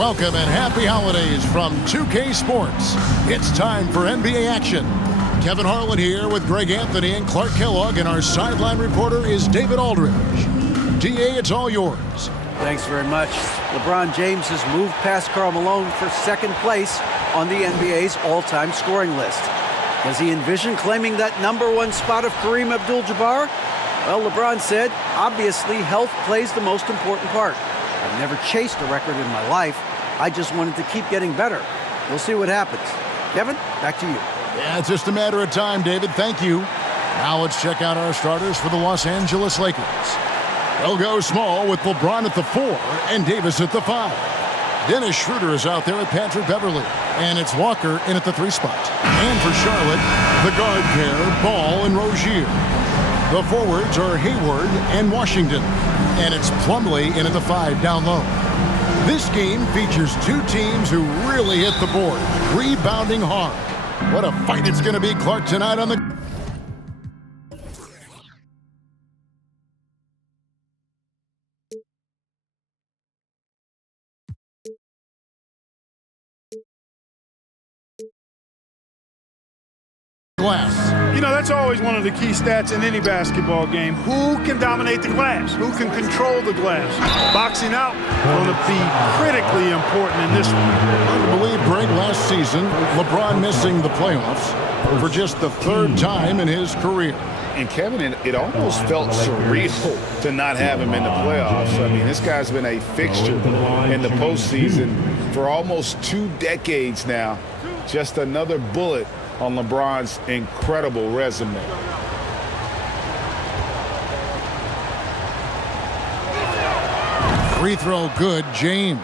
Welcome and happy holidays from 2K Sports. It's time for NBA action. Kevin Harlan here with Greg Anthony and Clark Kellogg, and our sideline reporter is David Aldridge. DA, it's all yours. Thanks very much. LeBron James has moved past Karl Malone for second place on the NBA's all-time scoring list. Does he envision claiming that #1 spot of Kareem Abdul-Jabbar? Well, LeBron said, obviously, health plays the most important part. I've never chased a record in my life. I just wanted to keep getting better. We'll see what happens. Kevin, back to you. Yeah, it's just a matter of time, David. Thank you. Now let's check out our starters for the Los Angeles Lakers. They'll go small with LeBron at the 4 and Davis at the 5. Dennis Schroeder is out there with Patrick Beverley, and it's Walker in at the 3 spot. And for Charlotte, the guard pair, Ball and Rozier. The forwards are Hayward and Washington, and it's Plumlee in at the 5 down low. This game features two teams who really hit the board, rebounding hard. What a fight it's going to be, Clark, tonight on the... glass. You know, that's always one of the key stats in any basketball game. Who can dominate the glass? Who can control the glass? Boxing out going to be critically important in this one. Hard to believe, Greg, last season, LeBron missing the playoffs for just the 3rd time in his career. And Kevin, it almost felt surreal to not have him in the playoffs. I mean, this guy's been a fixture in the postseason for almost 2 decades now. Just another bullet on LeBron's incredible resume. Free throw good, James.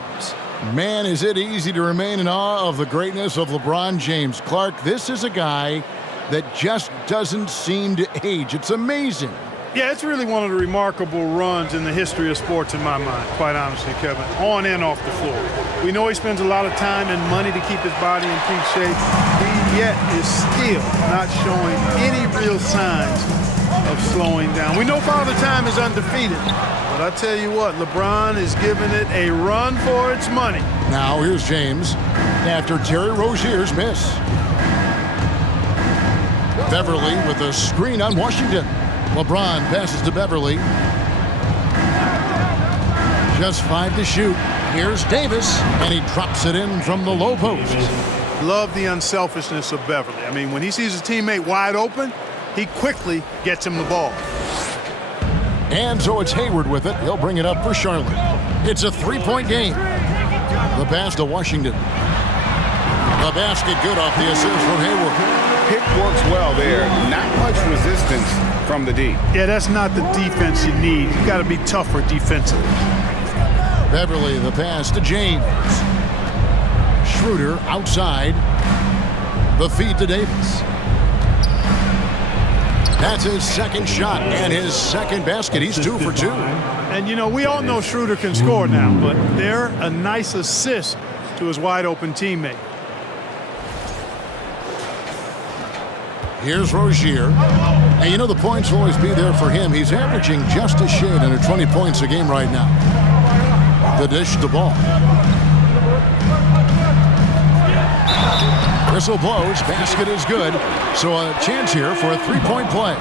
Man, is it easy to remain in awe of the greatness of LeBron James. Clark, this is a guy that just doesn't seem to age. It's amazing. Yeah, it's really one of the remarkable runs in the history of sports in my mind, quite honestly, Kevin, on and off the floor. We know he spends a lot of time and money to keep his body in peak shape. He yet is still not showing any real signs of slowing down. We know Father Time is undefeated, but I tell you what, LeBron is giving it a run for its money. Now here's James after Terry Rozier's miss. Beverly with a screen on Washington. LeBron passes to Beverly. Just 5 to shoot. Here's Davis, and he drops it in from the low post. Love the unselfishness of Beverly. I mean, when he sees his teammate wide open, he quickly gets him the ball. And so it's Hayward with it. He'll bring it up for Charlotte. It's a 3-point game. The pass to Washington. The basket good off the assist from Hayward. Pick works well there. Not much resistance from the D. Yeah, that's not the defense you need. You got to be tougher defensively. Beverly, the pass to James. Schroeder outside. The feed to Davis. That's his 2nd shot and his 2nd basket. He's 2 for 2. And, you know, we all know Schroeder can score now, but they're a nice assist to his wide-open teammate. Here's Rozier. And you know the points will always be there for him. He's averaging just a shade under 20 points a game right now. The dish to Ball. Whistle blows. Basket is good. So a chance here for a 3-point play.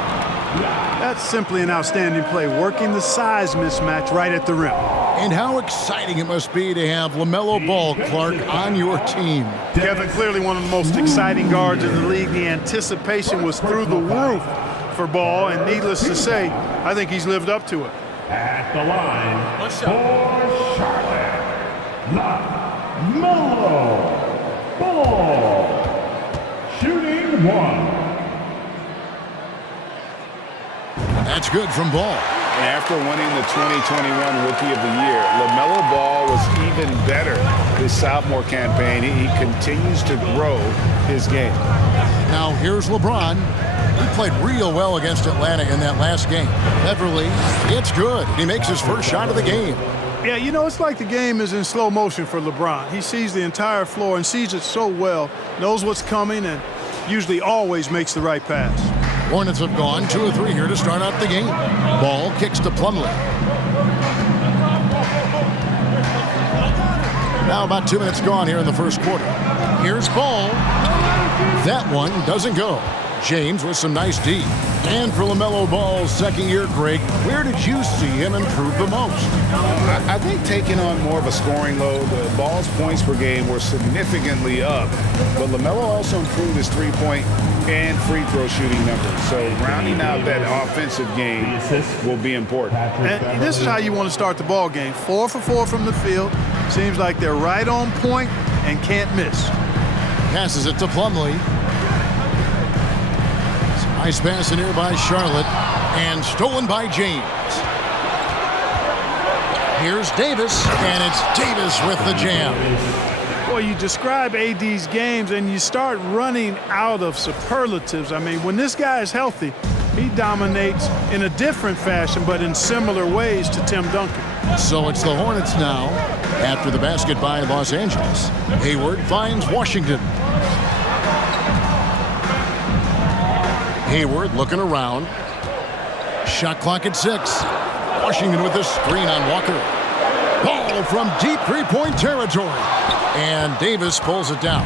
That's simply an outstanding play, working the size mismatch right at the rim. And how exciting it must be to have LaMelo Ball, Clark, on your team. Kevin, clearly one of the most exciting guards in the league. The anticipation was through the roof for Ball, and needless to say, I think he's lived up to it. At the line for Charlotte, LaMelo Ball, shooting 1. That's good from Ball. And after winning the 2021 Rookie of the Year, LaMelo Ball was even better this sophomore campaign. He continues to grow his game. Now here's LeBron. He played real well against Atlanta in that last game. Beverly, it's good. He makes his first shot of the game. Yeah, you know, it's like the game is in slow motion for LeBron. He sees the entire floor and sees it so well, knows what's coming, and usually always makes the right pass. Hornets have gone 2 of 3 here to start out the game. Ball kicks to Plumlee. Now about 2 minutes gone here in the first quarter. Here's Ball. That one doesn't go. James with some nice D. And for LaMelo Ball's second year, Greg, where did you see him improve the most? I think taking on more of a scoring load, the Ball's points per game were significantly up, but LaMelo also improved his three-point and free throw shooting numbers. So rounding out that offensive game will be important. And this is how you want to start the ball game. 4 for 4 from the field. Seems like they're right on point and can't miss. Passes it to Plumlee. Nice pass in here by Charlotte, and stolen by James. Here's Davis, and it's Davis with the jam. Boy, you describe AD's games, and you start running out of superlatives. I mean, when this guy is healthy, he dominates in a different fashion, but in similar ways to Tim Duncan. So it's the Hornets now, after the basket by Los Angeles. Hayward finds Washington. Hayward looking around. Shot clock at 6. Washington with the screen on Walker. Ball from deep three-point territory. And Davis pulls it down.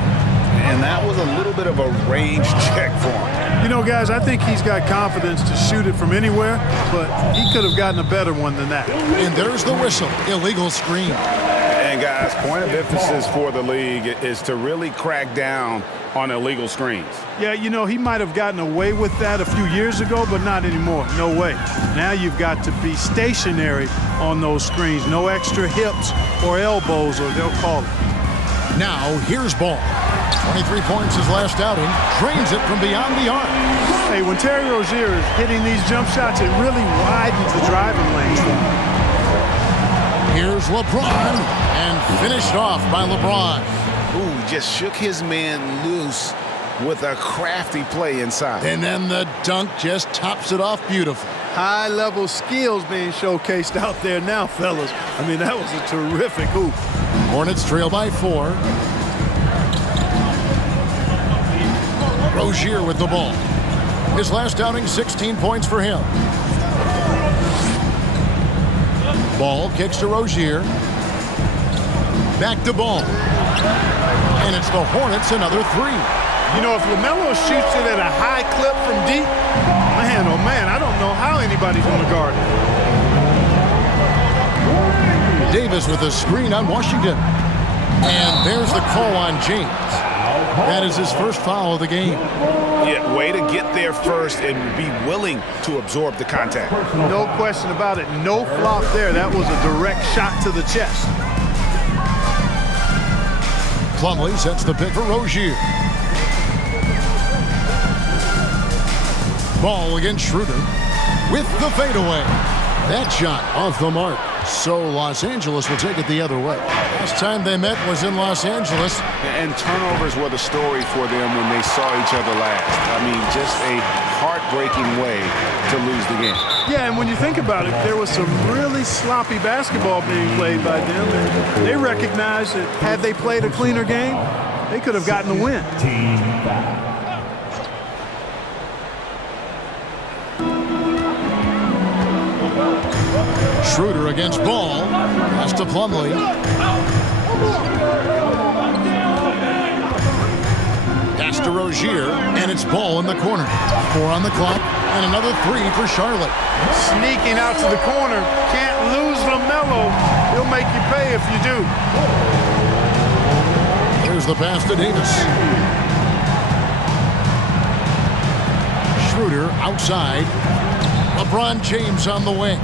And that was a little bit of a range check for him. You know, guys, I think he's got confidence to shoot it from anywhere, but he could have gotten a better one than that. And there's the whistle. Illegal screen. And guys, point of emphasis for the league is to really crack down on illegal screens. Yeah, you know, he might have gotten away with that a few years ago, but not anymore. No way. Now you've got to be stationary on those screens. No extra hips or elbows, or they'll call it. Now, here's Ball. 23 points his last outing. Drains it from beyond the arc. Hey, when Terry Rozier is hitting these jump shots, it really widens the driving lanes for him. Here's LeBron, and finished off by LeBron. Ooh, just shook his man loose with a crafty play inside. And then the dunk just tops it off beautiful. High-level skills being showcased out there now, fellas. I mean, that was a terrific hoop. Hornets trail by 4. Rozier with the ball. His last outing, 16 points for him. Ball kicks to Rozier. Back to Ball. And it's the Hornets, another 3. You know, if LaMelo shoots it at a high clip from deep, man, oh man, I don't know how anybody's going to guard it. Davis with a screen on Washington. And there's the call on James. That is his first foul of the game. Yeah, way to get there first and be willing to absorb the contact. No question about it. No flop there. That was a direct shot to the chest. Plumlee sets the pick for Rozier. Ball against Schroeder with the fadeaway. That shot off the mark. So Los Angeles will take it the other way. Last time they met was in Los Angeles. And turnovers were the story for them when they saw each other last. I mean, just a heartbreaking way to lose the game. Yeah, and when you think about it, there was some really sloppy basketball being played by them. And they recognized that had they played a cleaner game, they could have gotten the win. Schroeder against Ball. Pass to Plumlee. Pass to Rozier, and it's Ball in the corner. 4 on the clock, and another 3 for Charlotte. Sneaking out to the corner. Can't lose LaMelo. He'll make you pay if you do. Here's the pass to Davis. Schroeder outside. LeBron James on the wing.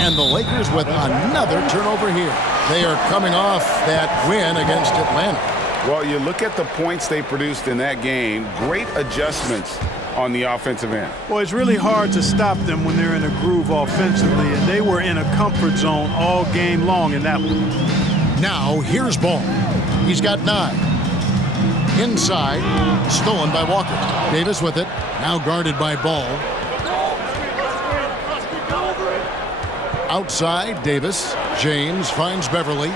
And the Lakers with another turnover here. They are coming off that win against Atlanta. Well, you look at the points they produced in that game. Great adjustments on the offensive end. Well, it's really hard to stop them when they're in a groove offensively, and they were in a comfort zone all game long in that one. Now, here's Ball. He's got 9. Inside, stolen by Walker. Davis with it, now guarded by Ball. Outside, Davis. James finds Beverly.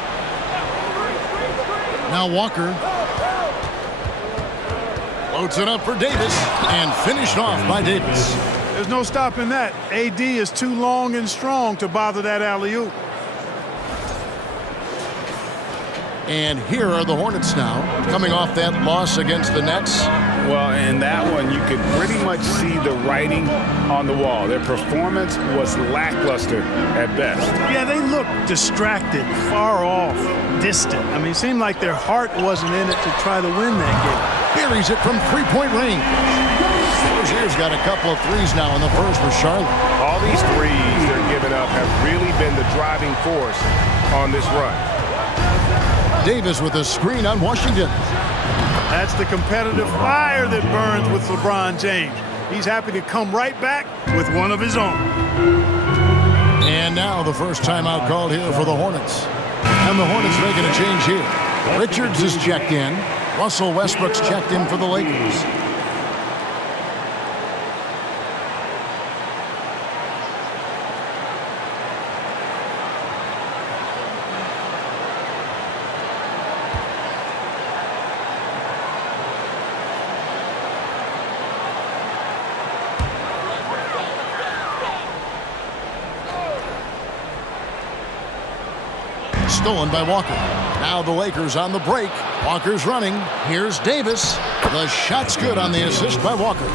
Now Walker. Loads it up for Davis, and finished off by Davis. There's no stopping that. AD is too long and strong to bother that alley-oop. And here are the Hornets now, coming off that loss against the Nets. Well, in that one, you could pretty much see the writing on the wall. Their performance was lackluster at best. Yeah, they looked distracted, far off, distant. I mean, it seemed like their heart wasn't in it to try to win that game. Buries it from three-point range. Rozier's got a couple of threes now in the first for Charlotte. All these threes they're giving up have really been the driving force on this run. Davis with a screen on Washington. That's the competitive fire that burns with LeBron James. He's happy to come right back with one of his own. And now the first timeout called here for the Hornets. And the Hornets making a change here. Richards is checked in. Russell Westbrook's checked in for the Lakers. Stolen by Walker. Now the Lakers on the break. Walker's running. Here's Davis. The shot's good on the assist by Walker.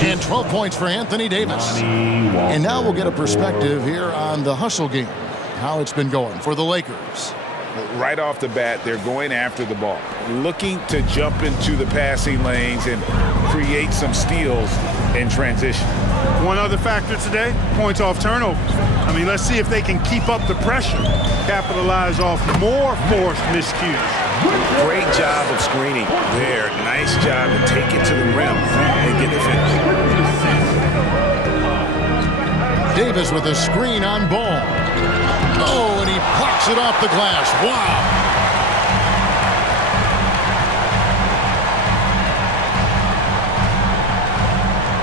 And 12 points for Anthony Davis. And now we'll get a perspective here on the hustle game, how it's been going for the Lakers. Right off the bat, they're going after the ball, looking to jump into the passing lanes and create some steals in transition. One other factor today, points off turnovers. I mean, let's see if they can keep up the pressure, capitalize off more forced miscues. Great job of screening there. Nice job to take it to the rim and get the finish. Davis with a screen on Ball. Oh, and he plucks it off the glass. Wow.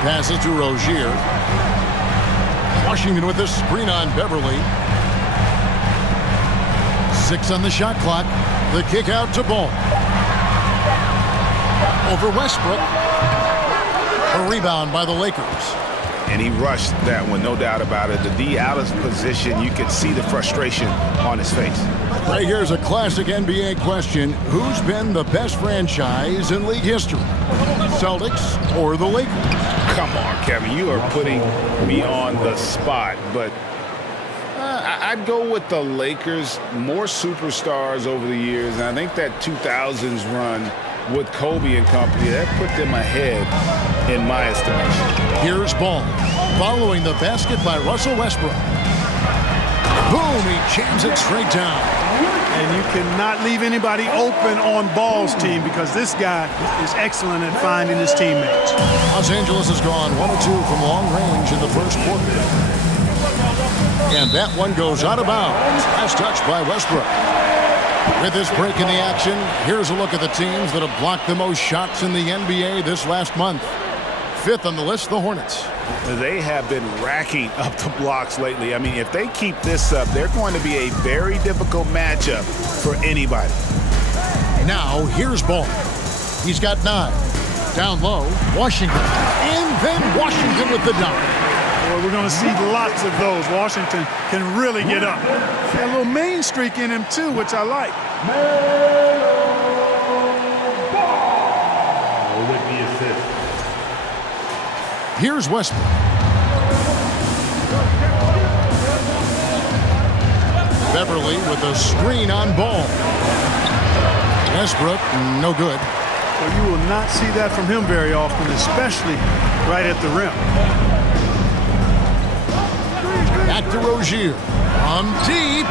Passes to Rozier. Washington with the screen on Beverly. 6 on the shot clock. The kick out to Ball. Over Westbrook. A rebound by the Lakers. And he rushed that one, no doubt about it. The D out of position, you could see the frustration on his face. Right here's a classic NBA question. Who's been the best franchise in league history? Celtics or the Lakers? Come on, Kevin, you are putting me on the spot, but I'd go with the Lakers. More superstars over the years, and I think that 2000s run with Kobe and company, that put them ahead in my estimation. Here's Ball, following the basket by Russell Westbrook. Boom, he jams it straight down. And you cannot leave anybody open on Ball's team because this guy is excellent at finding his teammates. Los Angeles has gone 1 of 2 from long range in the first quarter. And that one goes out of bounds. Last touch by Westbrook. With this break in the action, here's a look at the teams that have blocked the most shots in the NBA this last month. 5th on the list, the Hornets. They have been racking up the blocks lately. I mean, if they keep this up, they're going to be a very difficult matchup for anybody. Now, here's Ball. He's got 9. Down low, Washington. And then Washington with the dunk. Well, we're going to see lots of those. Washington can really get up. Got a little main streak in him, too, which I like. Ball with the assist. Here's Westbrook. Beverly with a screen on Ball. Westbrook, no good. Well, you will not see that from him very often, especially right at the rim. Back to Rozier. From deep.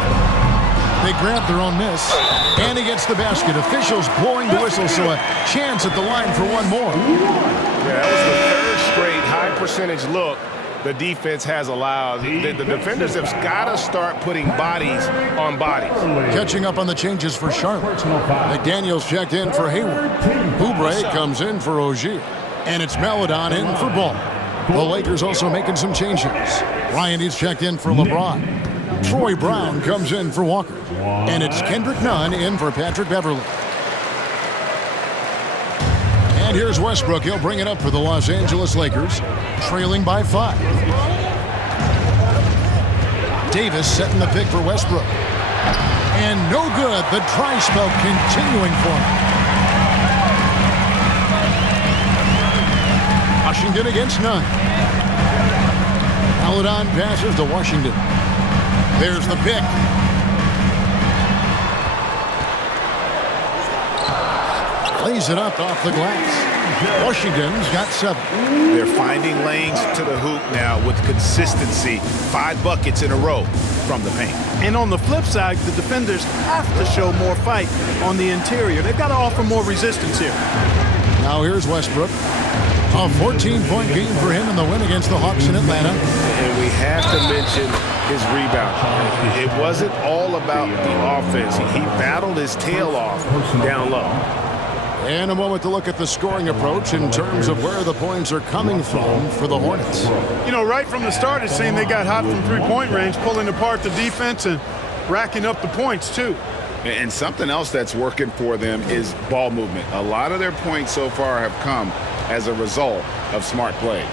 They grab their own miss. And he gets the basket. Officials blowing the whistle, so a chance at the line for one more. Yeah, that was the third straight high percentage look the defense has allowed. The defenders have got to start putting bodies on bodies. Catching up on the changes for Charlotte. McDaniels checked in for Hayward. Oubre comes in for Rozier. And it's Melodon in for Ball. The Lakers also making some changes. Ryan is checked in for LeBron. Troy Brown comes in for Walker. And it's Kendrick Nunn in for Patrick Beverly. And here's Westbrook. He'll bring it up for the Los Angeles Lakers, trailing by 5. Davis setting the pick for Westbrook. And no good. The dry spell continuing for him. Washington against none. Paladon passes to Washington. There's the pick. Plays it up off the glass. Washington's got 7. They're finding lanes to the hoop now with consistency. 5 buckets in a row from the paint. And on the flip side, the defenders have to show more fight on the interior. They've got to offer more resistance here. Now here's Westbrook. A 14-point game for him in the win against the Hawks in Atlanta. And we have to mention his rebound. It wasn't all about the offense. He battled his tail off down low. And a moment to look at the scoring approach in terms of where the points are coming from for the Hornets. You know, right from the start, it seemed they got hot from three-point range, pulling apart the defense and racking up the points, too. And something else that's working for them is ball movement. A lot of their points so far have come as a result of smart plays.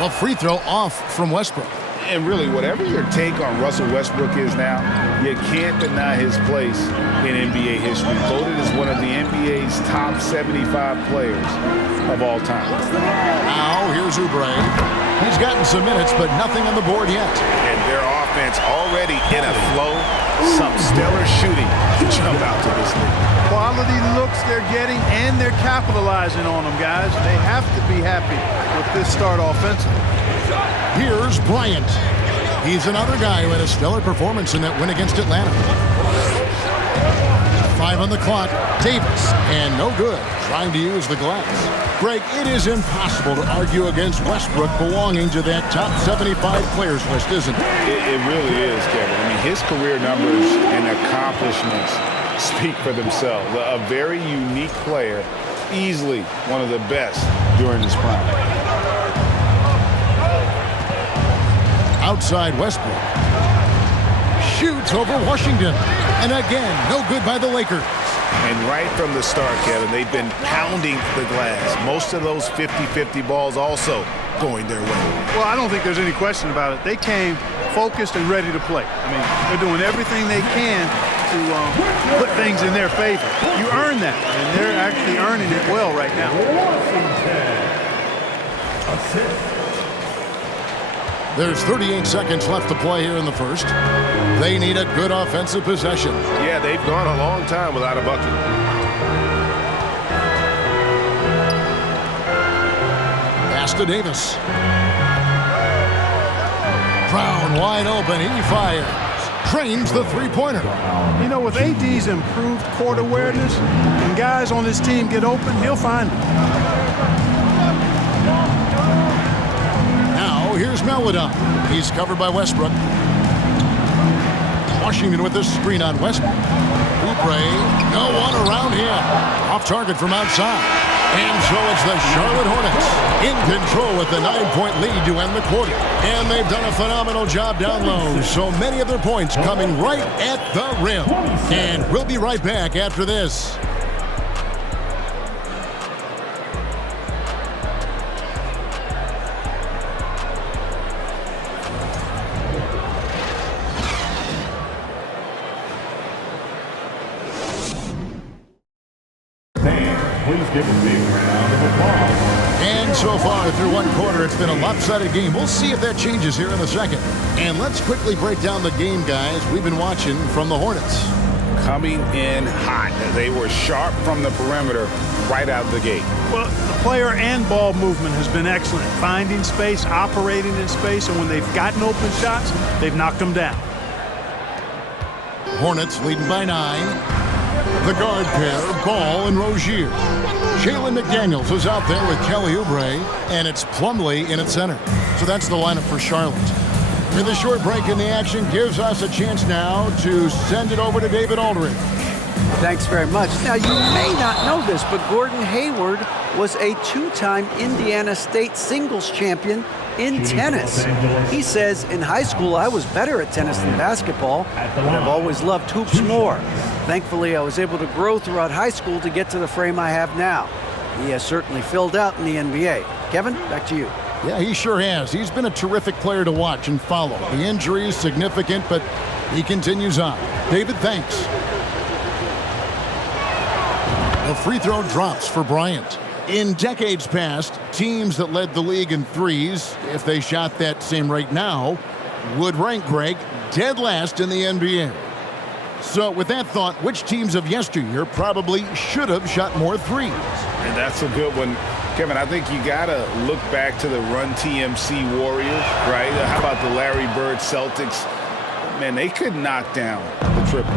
A free throw off from Westbrook. And really, whatever your take on Russell Westbrook is now, you can't deny his place in NBA history. Voted as one of the NBA's top 75 players of all time. Now, here's Oubre. He's gotten some minutes, but nothing on the board yet. And their offense already in a flow. Some stellar shooting to jump out to this league. Quality looks they're getting, and they're capitalizing on them, guys. They have to be happy with this start offensively. Here's Bryant. He's another guy who had a stellar performance in that win against Atlanta. 5 on the clock. Davis, and no good. Trying to use the glass. Greg, it is impossible to argue against Westbrook belonging to that top 75 players list, isn't it? It really is, Kevin. I mean, his career numbers and accomplishments speak for themselves. A very unique player, easily one of the best during his prime. Outside Westbrook. Shoots over Washington. And again, no good by the Lakers. And right from the start, Kevin, they've been pounding the glass. Most of those 50-50 balls also going their way. Well, I don't think there's any question about it. They came focused and ready to play. I mean, they're doing everything they can to put things in their favor. You earn that, and they're actually earning it well right now. There's 38 seconds left to play here in the first. They need a good offensive possession. Yeah, they've gone a long time without a bucket. Pass to Davis. Brown wide open. He fires. Trains the three-pointer. You know, with AD's improved court awareness, when guys on this team get open, he'll find them. Here's Meladon. He's covered by Westbrook. Washington with this screen on Westbrook. Oubre, no one around him. Off target from outside. And so it's the Charlotte Hornets in control with the 9-point lead to end the quarter. And they've done a phenomenal job down low. So many of their points coming right at the rim. And we'll be right back after this. Please give a big round of applause. And so far through one quarter, it's been a lopsided game. We'll see if that changes here in the second. And let's quickly break down the game, guys, we've been watching from the Hornets. Coming in hot. They were sharp from the perimeter right out the gate. Well, the player and ball movement has been excellent. Finding space, operating in space, and when they've gotten open shots, they've knocked them down. Hornets leading by 9. The guard pair, Ball and Rozier. Jalen McDaniels is out there with Kelly Oubre, and it's Plumlee in at center. So that's the lineup for Charlotte. With a short break in the action gives us a chance now to send it over to David Aldridge. Thanks very much. Now, you may not know this, but Gordon Hayward was a 2-time Indiana State singles champion in tennis. He says, in high school, I was better at tennis than basketball, but I've always loved hoops more. Thankfully, I was able to grow throughout high school to get to the frame I have now. He has certainly filled out in the NBA. Kevin, back to you. Yeah, he sure has. He's been a terrific player to watch and follow. The injury is significant, but He continues on. David, thanks. The free throw drops for Bryant. In decades past, teams that led the league in threes, if they shot that same rate now, would rank, Greg, dead last in the NBA. So with that thought, which teams of yesteryear probably should have shot more threes? And that's a good one. Kevin, I think you got to look back to the Run TMC Warriors, right? How about the Larry Bird Celtics? Man, they could knock down the triple.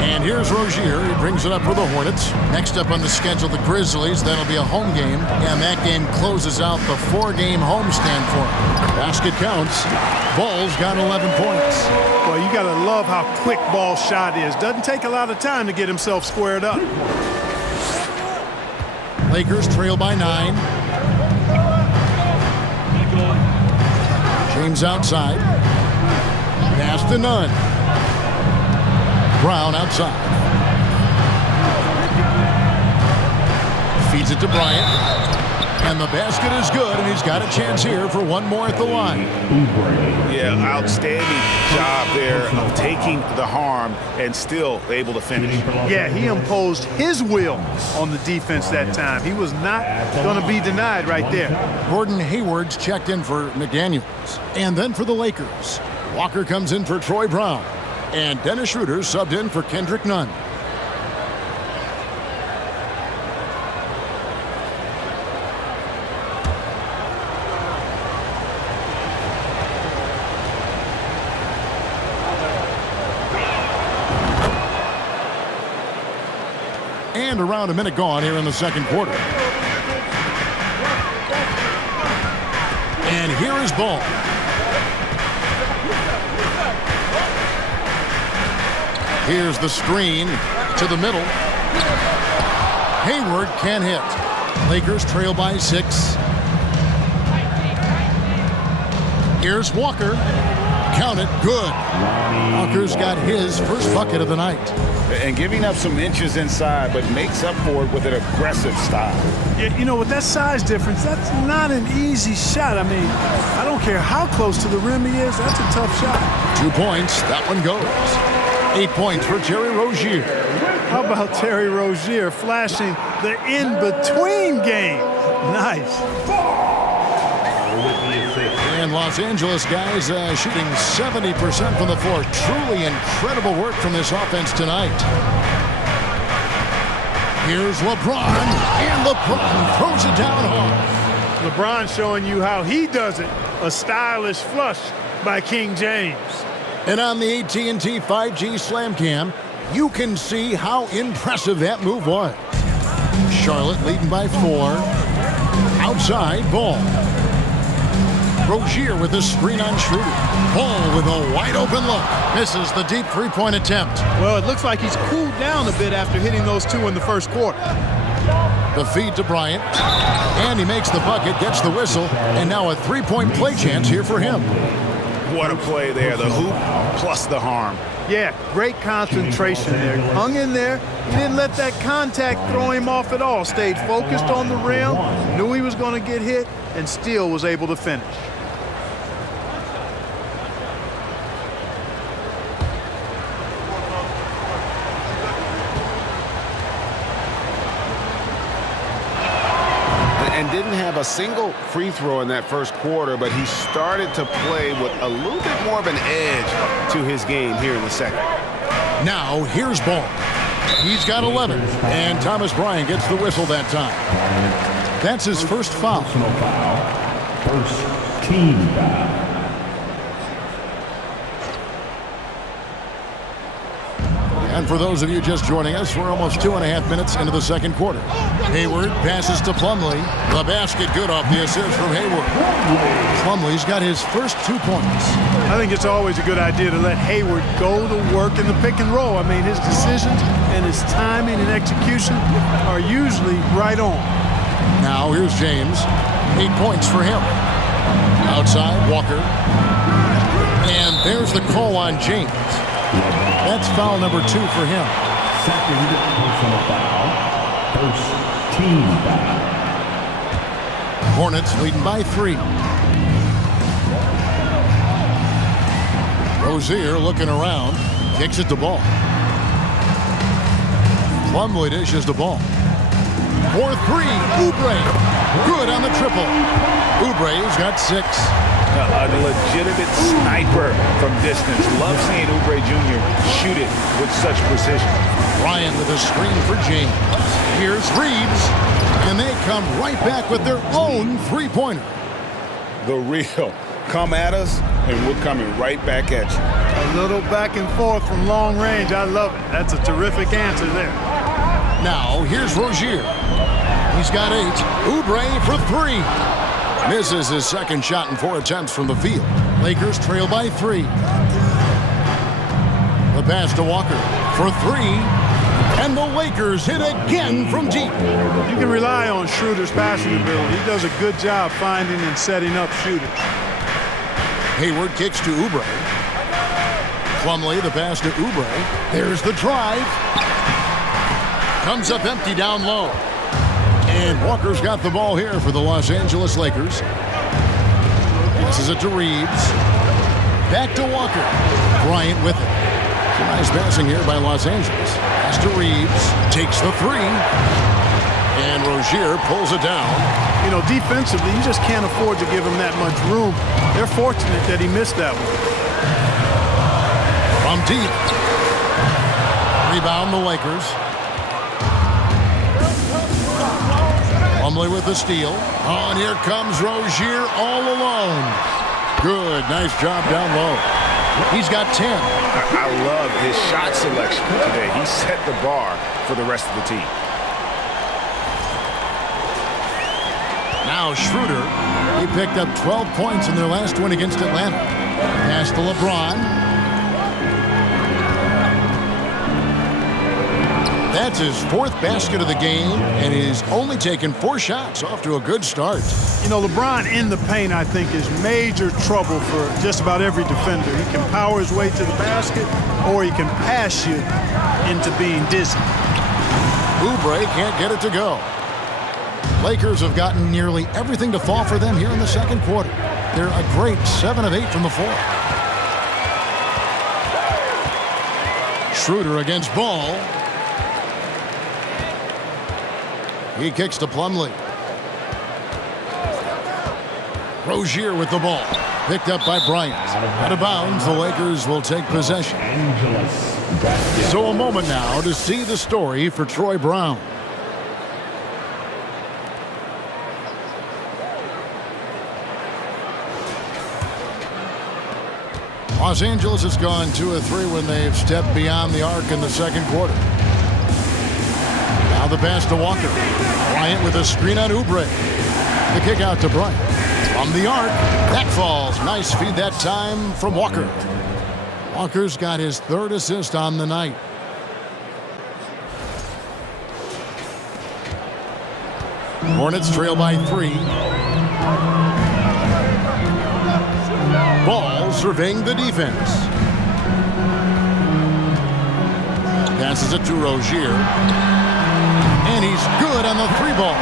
And here's Rozier. He brings it up for the Hornets. Next up on the schedule, the Grizzlies. That'll be a home game. And that game closes out the 4-game homestand for him. Basket counts. Ball's got 11 points. Well, you got to love how quick Ball's shot is. Doesn't take a lot of time to get himself squared up. Lakers trail by 9. James outside. Pass to Nunn. Brown outside. Feeds it to Bryant. And the basket is good, and he's got a chance here for one more at the line. Yeah, outstanding job there of taking the harm and still able to finish. Yeah, he imposed his will on the defense that time. He was not going to be denied right there. Gordon Hayward's checked in for McDaniels. And then for the Lakers, Walker comes in for Troy Brown. And Dennis Schroeder subbed in for Kendrick Nunn. And around a minute gone here in the second quarter. And here is Ball. Here's the screen to the middle. Hayward can't hit. Lakers trail by 6. Here's Walker. Count it, good. Walker's got his first bucket of the night. And giving up some inches inside, but makes up for it with an aggressive style. Yeah, you know, with that size difference, that's not an easy shot. I mean, I don't care how close to the rim he is, that's a tough shot. 2 points, that one goes. 8 points for Terry Rozier. How about Terry Rozier flashing the in-between game? Nice. And Los Angeles guys shooting 70% from the floor. Truly incredible work from this offense tonight. Here's LeBron, and LeBron throws it down hard. LeBron showing you how he does it. A stylish flush by King James. And on the AT&T 5G Slam Cam, you can see how impressive that move was. Charlotte leading by 4. Outside, Ball. Rozier with a screen on Schroeder. Ball with a wide-open look. Misses the deep three-point attempt. Well, it looks like he's cooled down a bit after hitting those 2 in the first quarter. The feed to Bryant. And he makes the bucket, gets the whistle, and now a three-point play chance here for him. What a play there. The hoop plus the harm. Yeah, great concentration there. Hung in there. He didn't let that contact throw him off at all. Stayed focused on the rim, knew he was going to get hit, and still was able to finish. And didn't have a single free throw in that first quarter, but he started to play with a little bit more of an edge to his game here in the second. Now, here's Ball. He's got 11, and Thomas Bryant gets the whistle that time. That's his first foul. First team foul. And for those of you just joining us, we're almost 2.5 minutes into the second quarter. Hayward passes to Plumlee. The basket good off the assist from Hayward. Plumlee's got his first 2 points. I think it's always a good idea to let Hayward go to work in the pick and roll. I mean, his decisions and his timing and execution are usually right on. Now here's James. 8 points for him. Outside, Walker. And there's the call on James. That's foul number 2 for him. Second personal foul. First team foul. Hornets leading by 3. Rozier looking around, kicks it to Ball. Plumlee dishes the ball. For three, Oubre. Good on the triple. Oubre's got 6. A legitimate sniper from distance. Love seeing Oubre Jr. shoot it with such precision. Bryant with a screen for James. Here's Reeves. And they come right back with their own three-pointer. The real. Come at us, and we're coming right back at you. A little back and forth from long range. I love it. That's a terrific answer there. Now, here's Rozier. He's got 8. Oubre for 3. Misses his second shot in 4 attempts from the field. Lakers trail by 3. The pass to Walker for 3. And the Lakers hit again from deep. You can rely on Schroeder's passing ability. He does a good job finding and setting up shooters. Hayward kicks to Oubre. Plumlee, the pass to Oubre. There's the drive. Comes up empty down low. And Walker's got the ball here for the Los Angeles Lakers. Passes it to Reeves. Back to Walker. Bryant with it. Some nice passing here by Los Angeles. Pass to Reeves. Takes the 3. And Rozier pulls it down. You know, defensively, you just can't afford to give him that much room. They're fortunate that he missed that one. From deep. Rebound the Lakers. Plumlee with the steal. Oh, and here comes Rozier all alone. Good, nice job down low. He's got 10. I love his shot selection today. He set the bar for the rest of the team. Now Schroeder, he picked up 12 points in their last win against Atlanta. Pass to LeBron. That's his 4th basket of the game, and he's only taken 4 shots. Off to a good start. You know, LeBron in the paint, I think, is major trouble for just about every defender. He can power his way to the basket, or he can pass you into being dizzy. Oubre can't get it to go. Lakers have gotten nearly everything to fall for them here in the second quarter. They're a great 7 of 8 from the floor. Schroeder against Ball. He kicks to Plumlee. Rozier with the ball. Picked up by Bryant. Out of bounds, the Lakers will take possession. So a moment now to see the story for Troy Brown. Los Angeles has gone 2 of 3 when they've stepped beyond the arc in the second quarter. Now the pass to Walker. Bryant with a screen on Oubre. The kick out to Bryant. From the arc, that falls. Nice feed that time from Walker. Walker's got his 3rd assist on the night. Hornets trail by 3. Ball surveying the defense. Passes it to Rozier. And he's good on the 3-ball.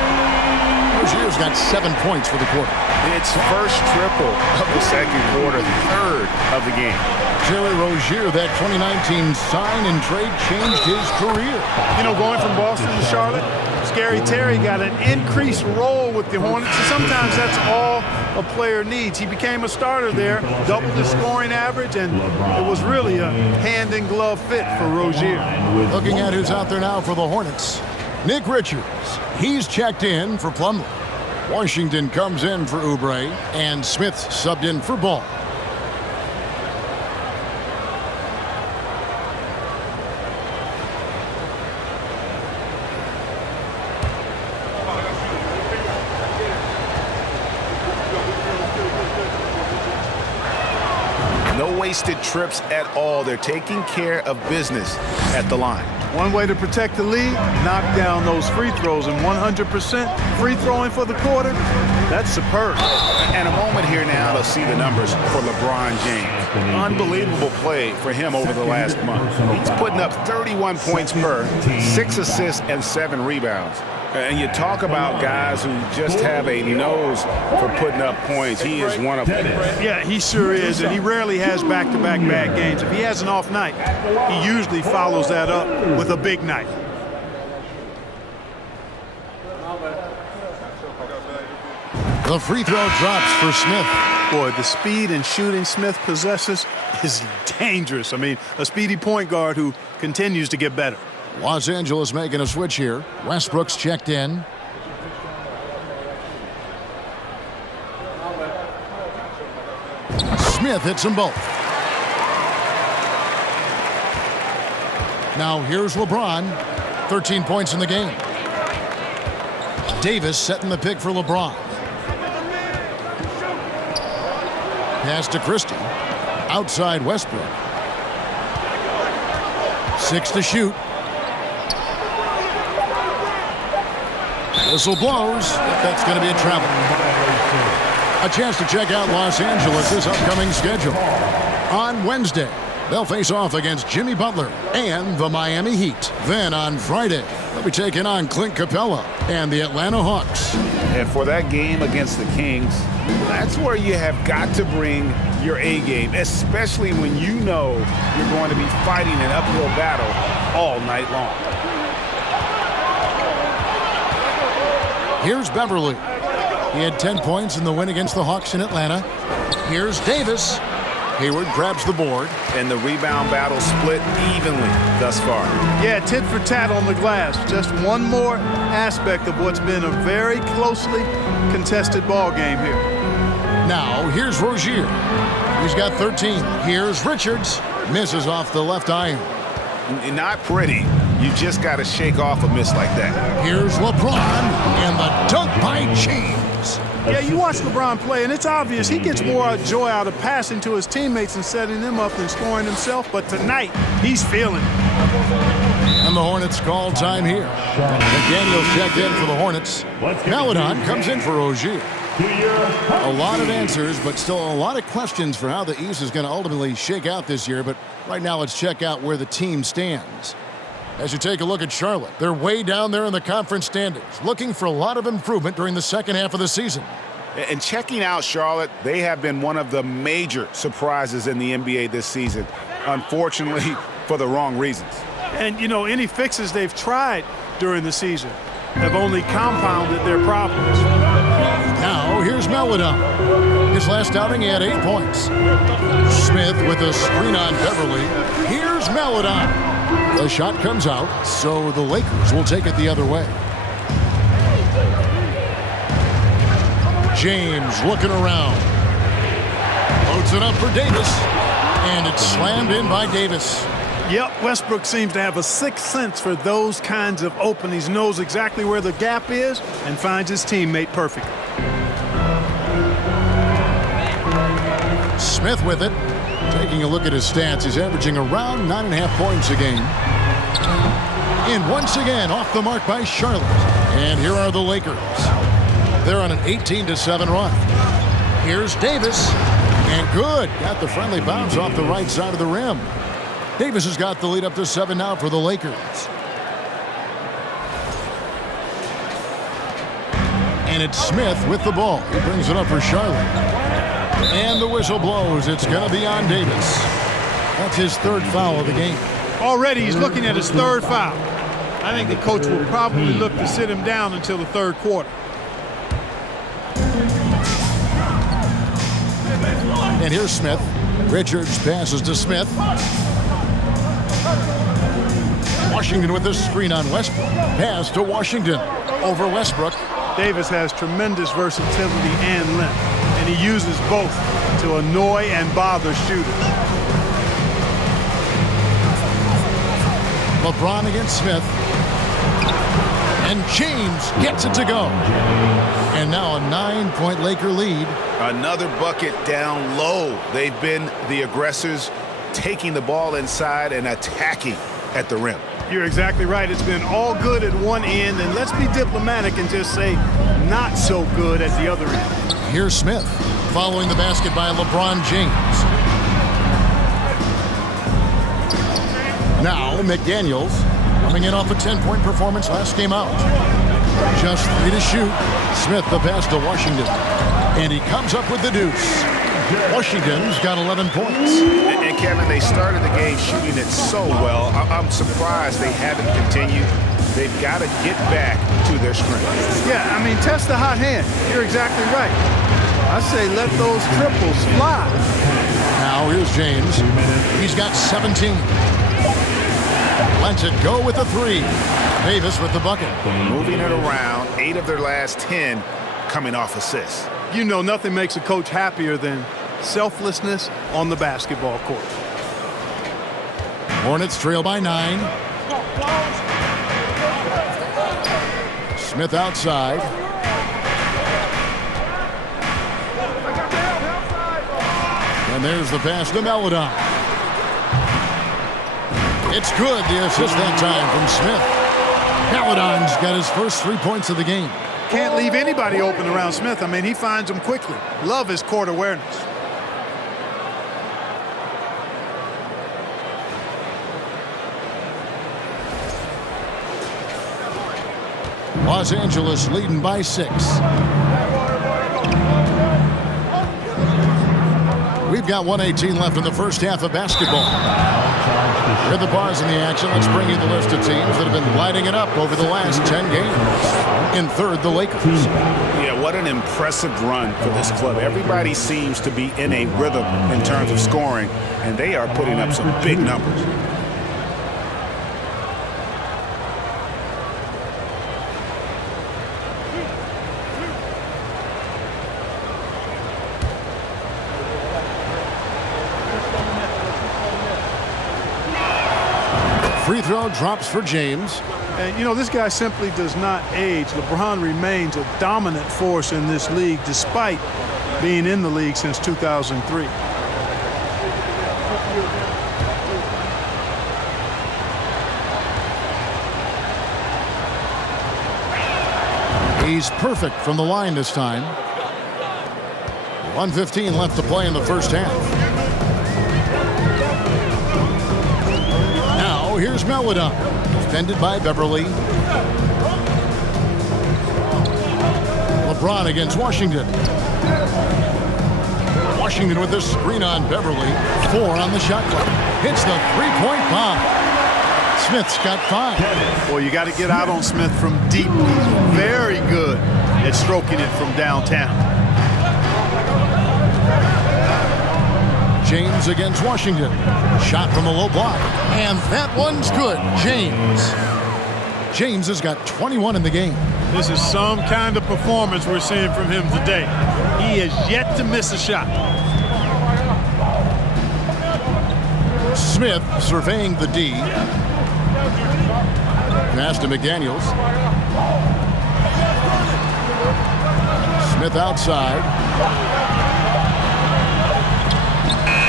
Rozier's got 7 points for the quarter. It's first triple of the second quarter, 3rd of the game. Jerry Rozier, that 2019 sign and trade changed his career. You know, going from Boston to Charlotte, Scary Terry got an increased role with the Hornets, and sometimes that's all a player needs. He became a starter there, doubled his scoring average, and it was really a hand-in-glove fit for Rozier. Looking at who's out there now for the Hornets. Nick Richards, he's checked in for Plumlee. Washington comes in for Oubre, and Smith subbed in for Ball. No wasted trips at all. They're taking care of business at the line. One way to protect the lead, knock down those free throws, and 100% free throwing for the quarter, that's superb. And a moment here now to see the numbers for LeBron James. Unbelievable play for him over the last month. He's putting up 31 points per, 6 assists, and 7 rebounds. And you talk about guys who just have a nose for putting up points. He is one of them. Yeah, he sure is, and he rarely has back-to-back bad games. If he has an off night, he usually follows that up with a big night. The free throw drops for Smith. Boy, the speed and shooting Smith possesses is dangerous. I mean, a speedy point guard who continues to get better. Los Angeles making a switch here. Westbrook's checked in. Smith hits them both. Now here's LeBron. 13 points in the game. Davis setting the pick for LeBron. Pass to Christie. Outside Westbrook. 6 to shoot. Whistle blows. That's going to be a travel. A chance to check out Los Angeles' upcoming schedule. On Wednesday, they'll face off against Jimmy Butler and the Miami Heat. Then on Friday, they'll be taking on Clint Capella and the Atlanta Hawks. And for that game against the Kings, that's where you have got to bring your A game, especially when you know you're going to be fighting an uphill battle all night long. Here's Beverly. He had 10 points in the win against the Hawks in Atlanta. Here's Davis. Hayward grabs the board. And the rebound battle split evenly thus far. Yeah, tit for tat on the glass. Just one more aspect of what's been a very closely contested ball game here. Now, here's Rozier. He's got 13. Here's Richards. Misses off the left iron. Not pretty. You just got to shake off a miss like that. Here's LeBron and the dunk by James. Yeah, you watch LeBron play, and it's obvious he gets more joy out of passing to his teammates and setting them up than scoring himself. But tonight, he's feeling it. And the Hornets call time here. McDaniels checked in for the Hornets. Maladon comes in for Rozier. A lot of answers, but still a lot of questions for how the East is going to ultimately shake out this year. But right now, let's check out where the team stands. As you take a look at Charlotte, they're way down there in the conference standings, looking for a lot of improvement during the second half of the season. And checking out Charlotte, they have been one of the major surprises in the NBA this season, unfortunately for the wrong reasons. And, you know, any fixes they've tried during the season have only compounded their problems. Now, here's Maladon. His last outing, he had 8 points. Smith with a screen on Beverly. Here's Maladon. The shot comes out, so the Lakers will take it the other way. James looking around. Loads it up for Davis. And it's slammed in by Davis. Yep, Westbrook seems to have a sixth sense for those kinds of openings. Knows exactly where the gap is and finds his teammate perfectly. Smith with it. Taking a look at his stats, he's averaging around 9.5 points a game. And once again, off the mark by Charlotte. And here are the Lakers. They're on an 18-7 run. Here's Davis. And good. Got the friendly bounce off the right side of the rim. Davis has got the lead up to 7 now for the Lakers. And it's Smith with the ball. He brings it up for Charlotte. And the whistle blows. It's going to be on Davis. That's his third foul of the game. Already he's looking at his third foul. I think the coach will probably look to sit him down until the third quarter. And here's Smith. Richards passes to Smith. Washington with this screen on Westbrook. Pass to Washington over Westbrook. Davis has tremendous versatility and length, and he uses both to annoy and bother shooters. LeBron against Smith. And James gets it to go. And now a 9-point Laker lead. Another bucket down low. They've been the aggressors, taking the ball inside and attacking at the rim. You're exactly right. It's been all good at one end, and let's be diplomatic and just say not so good at the other end. Here's Smith following the basket by LeBron James. Now McDaniels coming in off a 10-point performance last game out. Just 3 to shoot. Smith the pass to Washington. And he comes up with the deuce. Washington's got 11 points. And Kevin, they started the game shooting it so well. I'm surprised they haven't continued. They've got to get back to their strength. Yeah, I mean, test the hot hand. You're exactly right. I say let those triples fly. Now here's James. He's got 17. Lets it go with the 3. Davis with the bucket. Moving it around, 8 of their last 10 coming off assists. You know, nothing makes a coach happier than selflessness on the basketball court. Hornets trail by 9. Smith outside. And there's the pass to Meladon. It's good, the assist that time from Smith. Meladon's got his first 3 points of the game. Can't leave anybody open around Smith. I mean, he finds them quickly. Love his court awareness. Los Angeles leading by 6. We've got 1:18 left in the first half of basketball. Here are the bars in the action. Let's bring you the list of teams that have been lighting it up over the last 10 games. In third, the Lakers. Yeah, what an impressive run for this club. Everybody seems to be in a rhythm in terms of scoring, and they are putting up some big numbers. Free throw drops for James. And, you know, this guy simply does not age. LeBron remains a dominant force in this league despite being in the league since 2003. He's perfect from the line this time. 1:15 left to play in the first half. Here's Meladon, defended by Beverly. LeBron against Washington. Washington with the screen on Beverly. 4 on the shot clock. Hits the 3-point bomb. Smith's got 5. Well, you got to get out on Smith from deep. He's very good at stroking it from downtown. James against Washington. Shot from the low block. And that one's good. James has got 21 in the game. This is some kind of performance we're seeing from him today. He has yet to miss a shot. Smith surveying the D. Pass to McDaniels. Smith outside.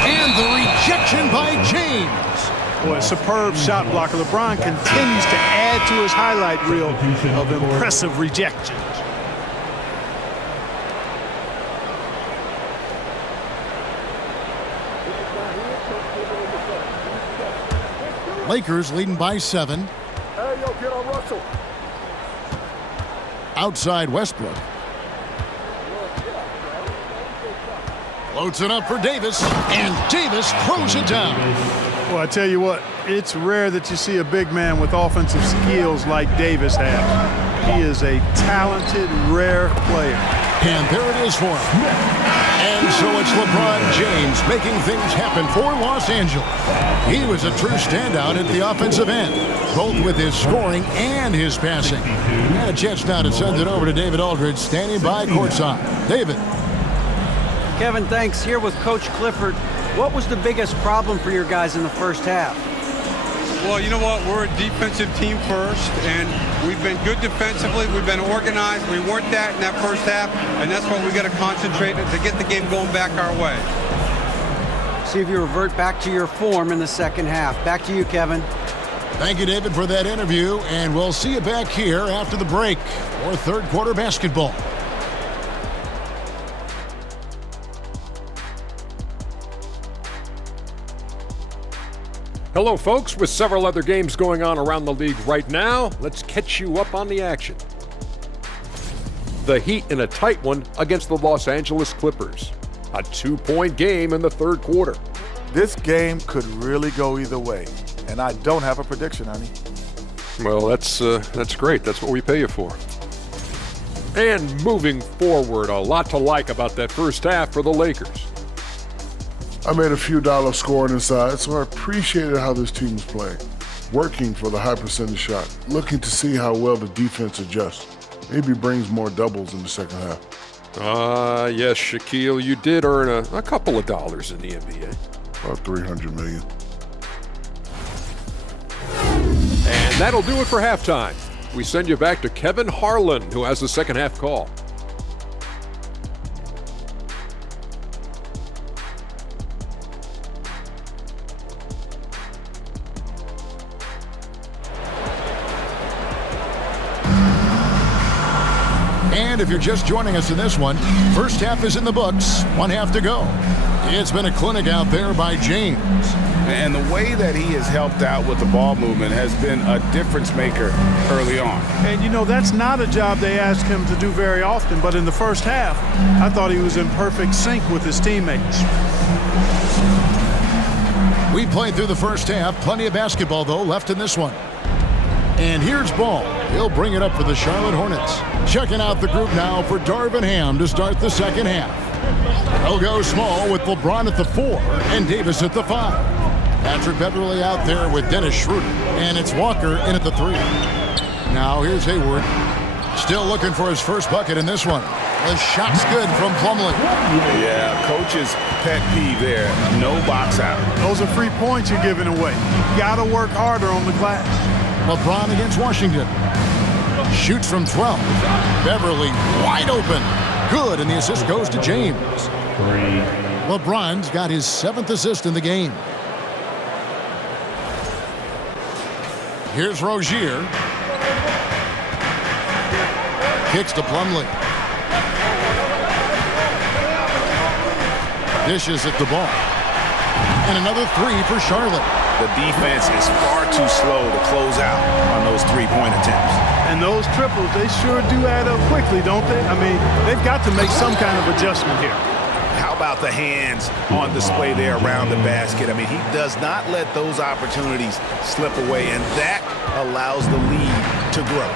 And the rejection by James. Boy, a superb shot blocker. LeBron continues to add to his highlight reel of impressive rejections. Lakers leading by 7. Outside Westbrook. Floats it up for Davis, and Davis throws it down. Well, I tell you what, it's rare that you see a big man with offensive skills like Davis has. He is a talented, rare player. And there it is for him. And so it's LeBron James making things happen for Los Angeles. He was a true standout at the offensive end, both with his scoring and his passing. And a chance now to send it over to David Aldridge, standing by courtside. David. Kevin, thanks. Here with Coach Clifford. What was the biggest problem for your guys in the first half? Well, you know what? We're a defensive team first, and we've been good defensively. We've been organized. We weren't that in that first half, and that's what we got to concentrate on to get the game going back our way. See if you revert back to your form in the second half. Back to you, Kevin. Thank you, David, for that interview, and we'll see you back here after the break for third quarter basketball. Hello, folks. With several other games going on around the league right now, let's catch you up on the action. the Heat in a tight one against the Los Angeles Clippers. A 2-point game in the third quarter. This game could really go either way, and I don't have a prediction, honey. Well, that's great. That's what we pay you for. And moving forward, a lot to like about that first half for the Lakers. I made a few dollars scoring inside, so I appreciated how this team was playing. Working for the high percentage shot, looking to see how well the defense adjusts. Maybe brings more doubles in the second half. Yes, Shaquille, you did earn a couple of dollars in the NBA. About $300 million. And that'll do it for halftime. We send you back to Kevin Harlan, who has the second half call. And if you're just joining us in this one, first half is in the books, 1 half to go. It's been a clinic out there by James. And the way that he has helped out with the ball movement has been a difference maker early on. And you know, that's not a job they ask him to do very often, but in the first half, I thought he was in perfect sync with his teammates. We played through the first half. Plenty of basketball, though, left in this one. And here's Ball. He'll bring it up for the Charlotte Hornets. Checking out the group now for Darvin Ham to start the second half. They'll go small with LeBron at the 4 and Davis at the 5. Patrick Beverly out there with Dennis Schroeder. And it's Walker in at the 3. Now here's Hayward. Still looking for his first bucket in this one. The shot's good from Plumlee. Yeah, coach's pet peeve there. No box out. Those are free points you're giving away. You gotta work harder on the glass. LeBron against Washington. Shoots from 12. Beverly wide open. Good, and the assist goes to James. LeBron's got his 7th assist in the game. Here's Rozier. Kicks to Plumlee. Dishes at the ball. And another 3 for Charlotte. The defense is far too slow to close out on those three-point attempts. And those triples, they sure do add up quickly, don't they? I mean, they've got to make some kind of adjustment here. How about the hands on display there around the basket? I mean, he does not let those opportunities slip away, and that allows the lead to grow.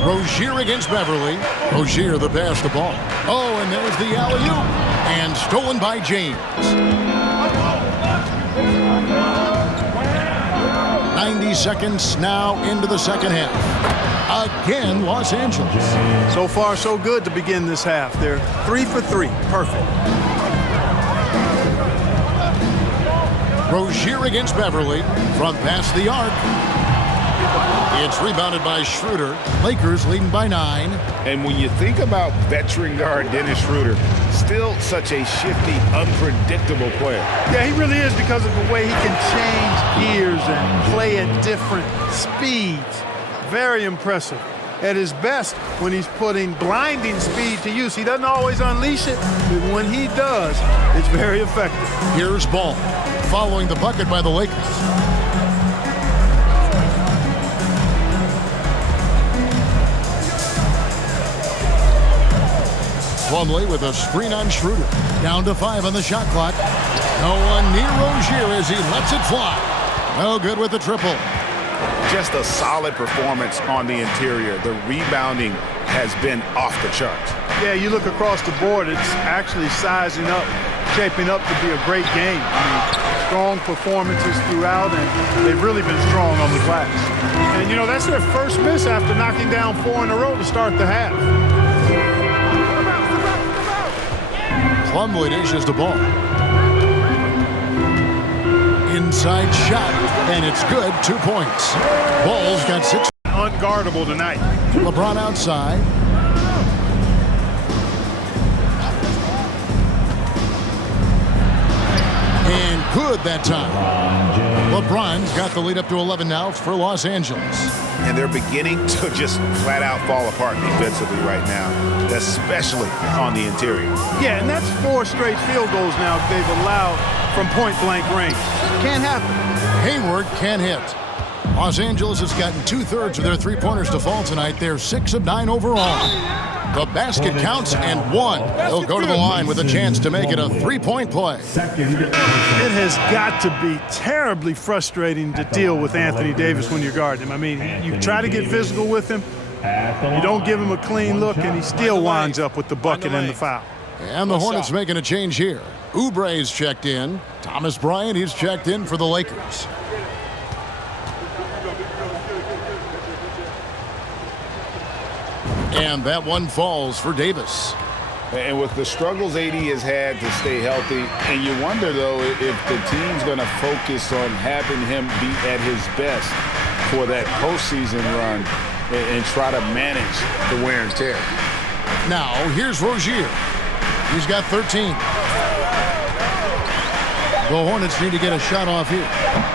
Rozier against Beverly. Rozier the pass to Ball. Oh, and there's the alley-oop. And stolen by James. 90 seconds now into the second half. Again, Los Angeles. So far, so good to begin this half. They're 3 for 3. Perfect. Rozier against Beverly. Front past the arc. It's rebounded by Schroeder. Lakers leading by 9. And when you think about veteran guard Dennis Schroeder, still such a shifty, unpredictable player. Yeah, he really is, because of the way he can change gears and play at different speeds. Very impressive. At his best, when he's putting blinding speed to use. He doesn't always unleash it, but when he does, it's very effective. Here's Ball, following the bucket by the Lakers. Plumlee with a screen on Schroeder. Down to 5 on the shot clock. No one near Rozier as he lets it fly. No good with the triple. Just a solid performance on the interior. The rebounding has been off the charts. Yeah, you look across the board, it's actually sizing up, shaping up to be a great game. I mean, strong performances throughout, and they've really been strong on the glass. And, you know, that's their first miss after knocking down 4 in a row to start the half. Plumlee dishes the ball. Inside shot, and it's good. 2 points. Ball's got 6. Unguardable tonight. LeBron outside. And good that time. LeBron's got the lead up to 11 now for Los Angeles. And they're beginning to just flat out fall apart defensively right now, especially on the interior. Yeah, and that's 4 straight field goals now they've allowed from point-blank range. Can't happen. Hayward can't hit. Los Angeles has gotten 2/3 of their three-pointers to fall tonight. They're 6 of 9 overall. The basket counts and one. They'll go to the line with a chance to make it a three-point play. It has got to be terribly frustrating to deal with Anthony Davis when you're guarding him. I mean, you try to get physical with him, you don't give him a clean look, and he still winds up with the bucket and the foul. And the Hornets making a change here. Oubre's checked in. Thomas Bryant, he's checked in for the Lakers. And that one falls for Davis. And with the struggles AD has had to stay healthy, and you wonder, though, if the team's going to focus on having him be at his best for that postseason run and try to manage the wear and tear. Now, here's Rozier. He's got 13. The Hornets need to get a shot off here.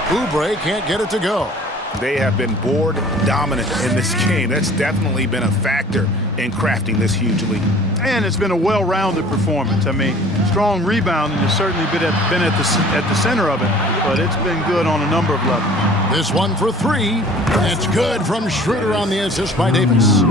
Oubre can't get it to go. They have been board dominant in this game. That's definitely been a factor in crafting this huge lead. And it's been a well-rounded performance. I mean, strong rebounding has certainly been at the center of it, but it's been good on a number of levels. This one for three. That's good from Schroeder on the assist by Davis.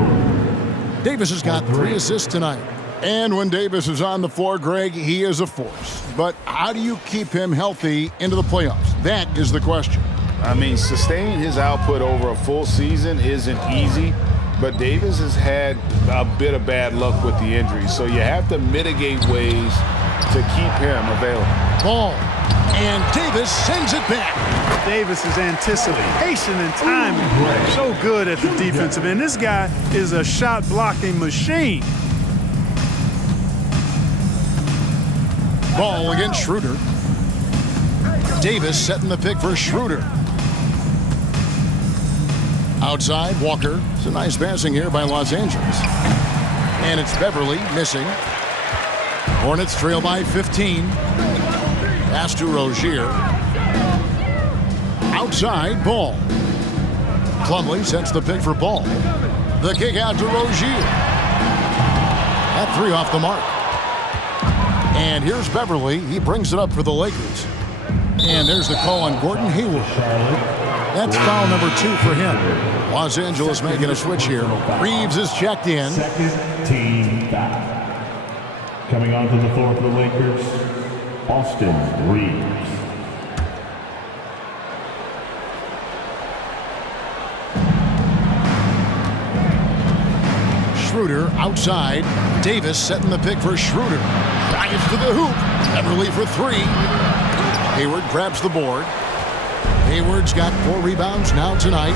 Davis has got 3 assists tonight. And when Davis is on the floor, Greg, he is a force. But how do you keep him healthy into the playoffs? That is the question. I mean, sustaining his output over a full season isn't easy, but Davis has had a bit of bad luck with the injuries, so you have to mitigate ways to keep him available. Ball, and Davis sends it back. Davis's anticipation and timing so good at the defensive end. This guy is a shot-blocking machine. Ball against Schroeder. Davis setting the pick for Schroeder. Outside, Walker. It's a nice passing here by Los Angeles. And it's Beverly missing. Hornets trail by 15. Pass to Rozier. Outside, Ball. Plumlee sets the pick for Ball. The kick out to Rozier. That 3 off the mark. And here's Beverly. He brings it up for the Lakers. And there's the call on Gordon Hayward. That's foul number 2 for him. Los Angeles making a switch here. Reeves is checked in. Second team foul. Coming onto the floor for the Lakers, Austin Reeves. Schroeder outside. Davis setting the pick for Schroeder. Drives to the hoop. Beverly for 3. Hayward grabs the board. Hayward's got 4 rebounds now tonight.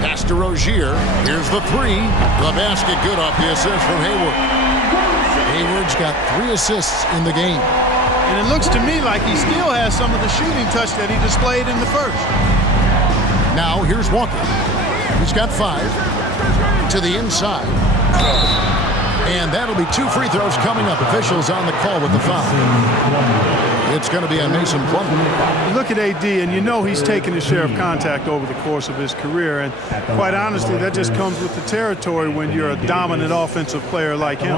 Pass to Rozier. Here's the 3. The basket good off the assist from Hayward. Hayward's got 3 assists in the game. And it looks to me like he still has some of the shooting touch that he displayed in the first. Now here's Walker. He's got 5. To the inside. And that'll be 2 free throws coming up. Officials on the call with the foul. It's going to be on Mason Plumlee. Look at AD, and you know he's taken his share of contact over the course of his career. And quite honestly, that just comes with the territory when you're a dominant offensive player like him.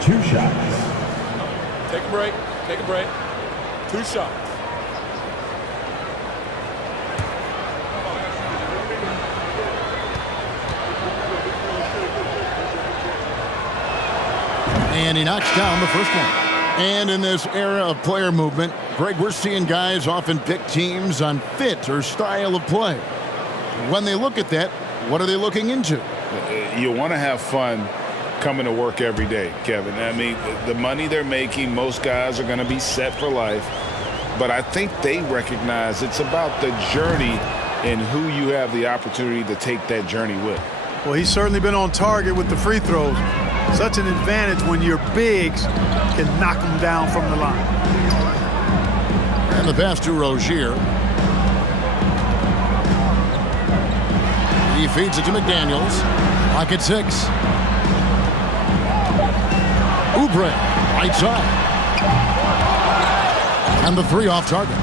2 shots. Take a break. Take a break. 2 shots. And he knocks down the first one. And in this era of player movement, Greg, we're seeing guys often pick teams on fit or style of play. When they look at that, what are they looking into? You want to have fun coming to work every day, Kevin. I mean, the money they're making, most guys are going to be set for life. But I think they recognize it's about the journey and who you have the opportunity to take that journey with. Well, he's certainly been on target with the free throws. Such an advantage when your bigs can knock them down from the line. And the pass to Rozier. He feeds it to McDaniels. Clock at 6. Oubre, right side. And the 3 off target.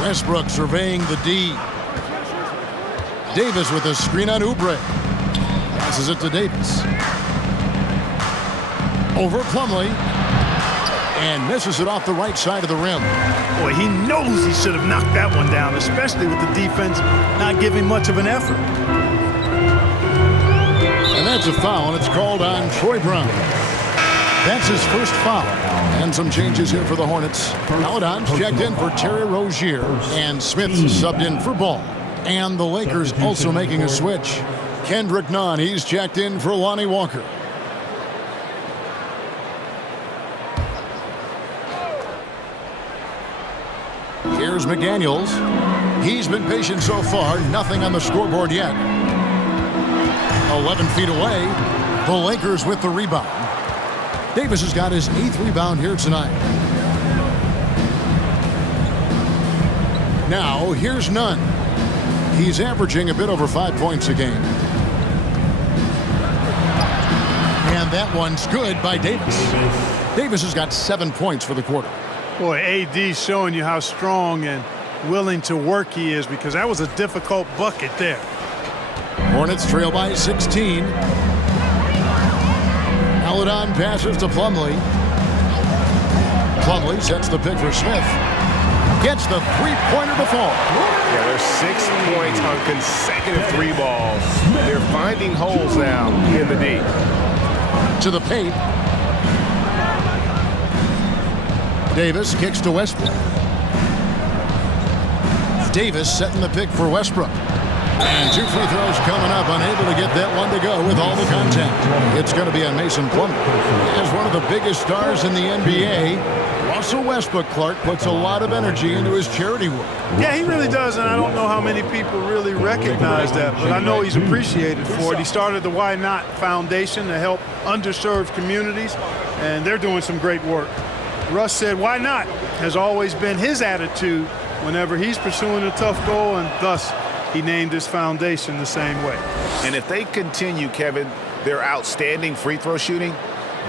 Westbrook surveying the D. Davis with a screen on Oubre. Passes it to Davis. Over Plumlee. and misses it off the right side of the rim. Boy, he knows he should have knocked that one down, especially with the defense not giving much of an effort. And that's a foul, and it's called on Troy Brown. That's his first foul. And some changes here for the Hornets. Paladon's checked in for Terry Rozier, and Smith's subbed in for Ball. And the Lakers also making a switch. Kendrick Nunn, he's checked in for Lonnie Walker. Here's McDaniels. He's been patient so far, nothing on the scoreboard yet. 11 feet away, the Lakers with the rebound. Davis has got his 8th rebound here tonight. Now, here's Nunn. He's averaging a bit over 5 points a game. And that one's good by Davis. Davis has got 7 points for the quarter. Boy, AD's showing you how strong and willing to work he is, because that was a difficult bucket there. Hornets trail by 16. Paladon passes to Plumlee. Plumlee sets the pick for Smith. Gets the three-pointer to fall. Yeah, there's 6 points on consecutive 3 balls. They're finding holes now in the D. To the paint. Davis kicks to Westbrook. Davis setting the pick for Westbrook. And 2 free throws coming up, unable to get that one to go with all the contact. It's going to be on Mason Plumlee. As one of the biggest stars in the NBA, Russell Westbrook, Clark, puts a lot of energy into his charity work. Yeah, he really does, and I don't know how many people really recognize that, but I know he's appreciated for it. He started the Why Not Foundation to help underserved communities, and they're doing some great work. Russ said, why not, has always been his attitude whenever he's pursuing a tough goal, and thus he named his foundation the same way. And if they continue, Kevin, their outstanding free throw shooting,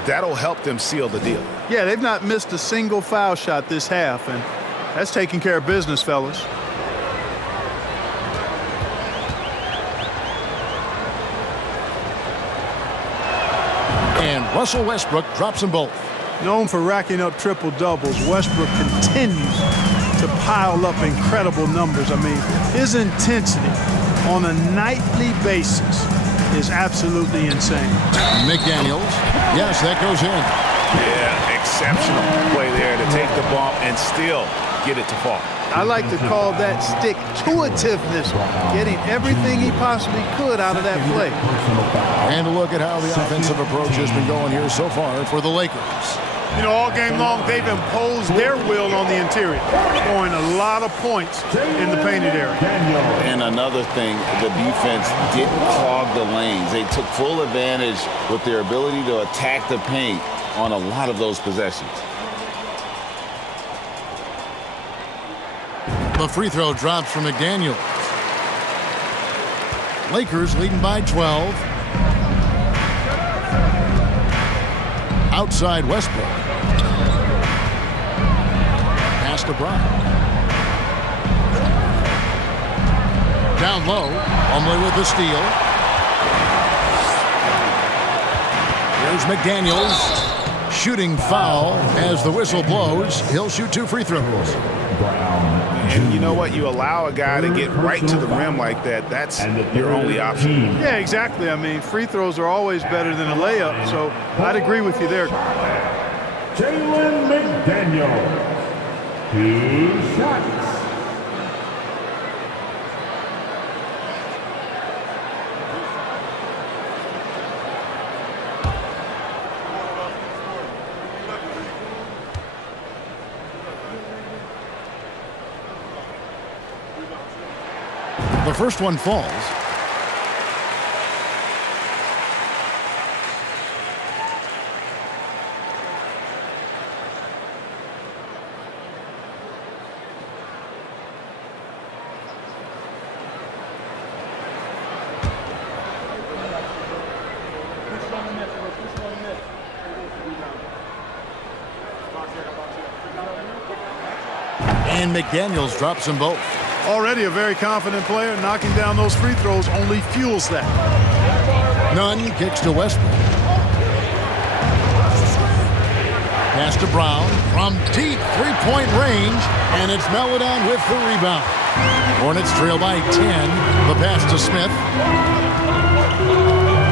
that'll help them seal the deal. Yeah, they've not missed a single foul shot this half, and that's taking care of business, fellas. And Russell Westbrook drops them both. Known for racking up triple-doubles, Westbrook continues to pile up incredible numbers. I mean, his intensity on a nightly basis is absolutely insane. McDaniels, yes, that goes in. Yeah, exceptional play there to take the bump and still get it to fall. I like to call that stick-to-itiveness, getting everything he possibly could out of that play. And look at how the offensive approach has been going here so far for the Lakers. You know, all game long, they've imposed their will on the interior, scoring a lot of points in the painted area. And another thing, the defense didn't clog the lanes. They took full advantage with their ability to attack the paint on a lot of those possessions. The free throw drops from McDaniels. Lakers leading by 12. Outside Westbrook. Pass to Bryant. Down low. Plumlee with the steal. Here's McDaniels. Shooting foul as the whistle blows. He'll shoot 2 free throws. And you know what? You allow a guy to get right to the rim like that. That's your only option. Yeah, exactly. I mean, free throws are always better than a layup, so I'd agree with you there. Jalen McDaniels, 2 shots. The first one falls. And McDaniels drops them both. Already a very confident player. Knocking down those free throws only fuels that. Nunn kicks to Westbrook. Pass to Brown from deep three-point range, and it's Meladon with the rebound. Hornets trail by 10. The pass to Smith.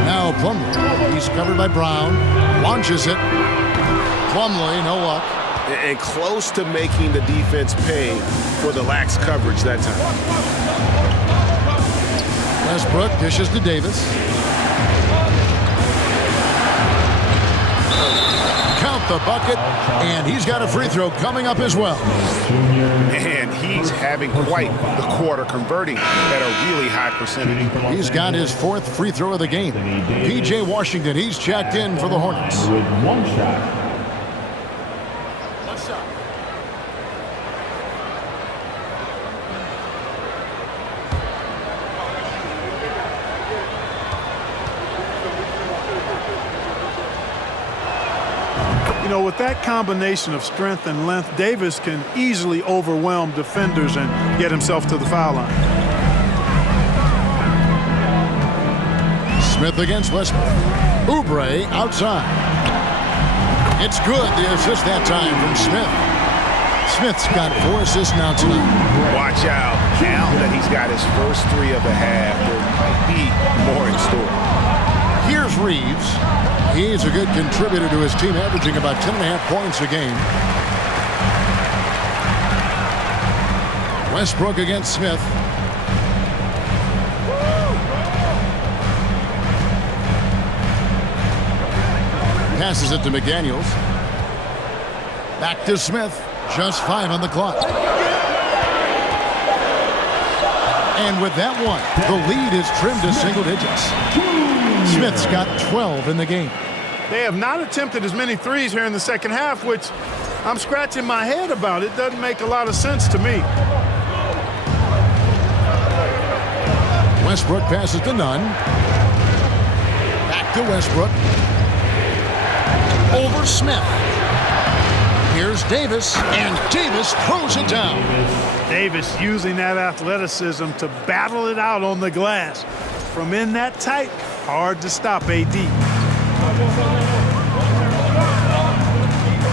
Now Plumlee. He's covered by Brown. Launches it. Plumlee, no luck. And close to making the defense pay for the lax coverage that time. Westbrook dishes to Davis. Count the bucket, and he's got a free throw coming up as well. And he's having quite the quarter, converting at a really high percentage. He's got his 4th free throw of the game. P.J. Washington, he's checked in for the Hornets. With one shot. You know, with that combination of strength and length, Davis can easily overwhelm defenders and get himself to the foul line. Smith against Westbrook. Oubre outside. It's good, the assist that time from Smith. Smith's got 4 assists now tonight. Watch out. Now that he's got his first 3 of the half, there might be more in store. Here's Reeves. He's a good contributor to his team, averaging about 10.5 points a game. Westbrook against Smith. Passes it to McDaniels. Back to Smith. Just 5 on the clock. And with that one, the lead is trimmed to single digits. Smith's got 12 in the game. They have not attempted as many threes here in the second half, which I'm scratching my head about. It doesn't make a lot of sense to me. Westbrook passes to Nunn. Back to Westbrook. Over Smith. Here's Davis, and Davis throws it down. Davis using that athleticism to battle it out on the glass. From in that tight, hard to stop AD.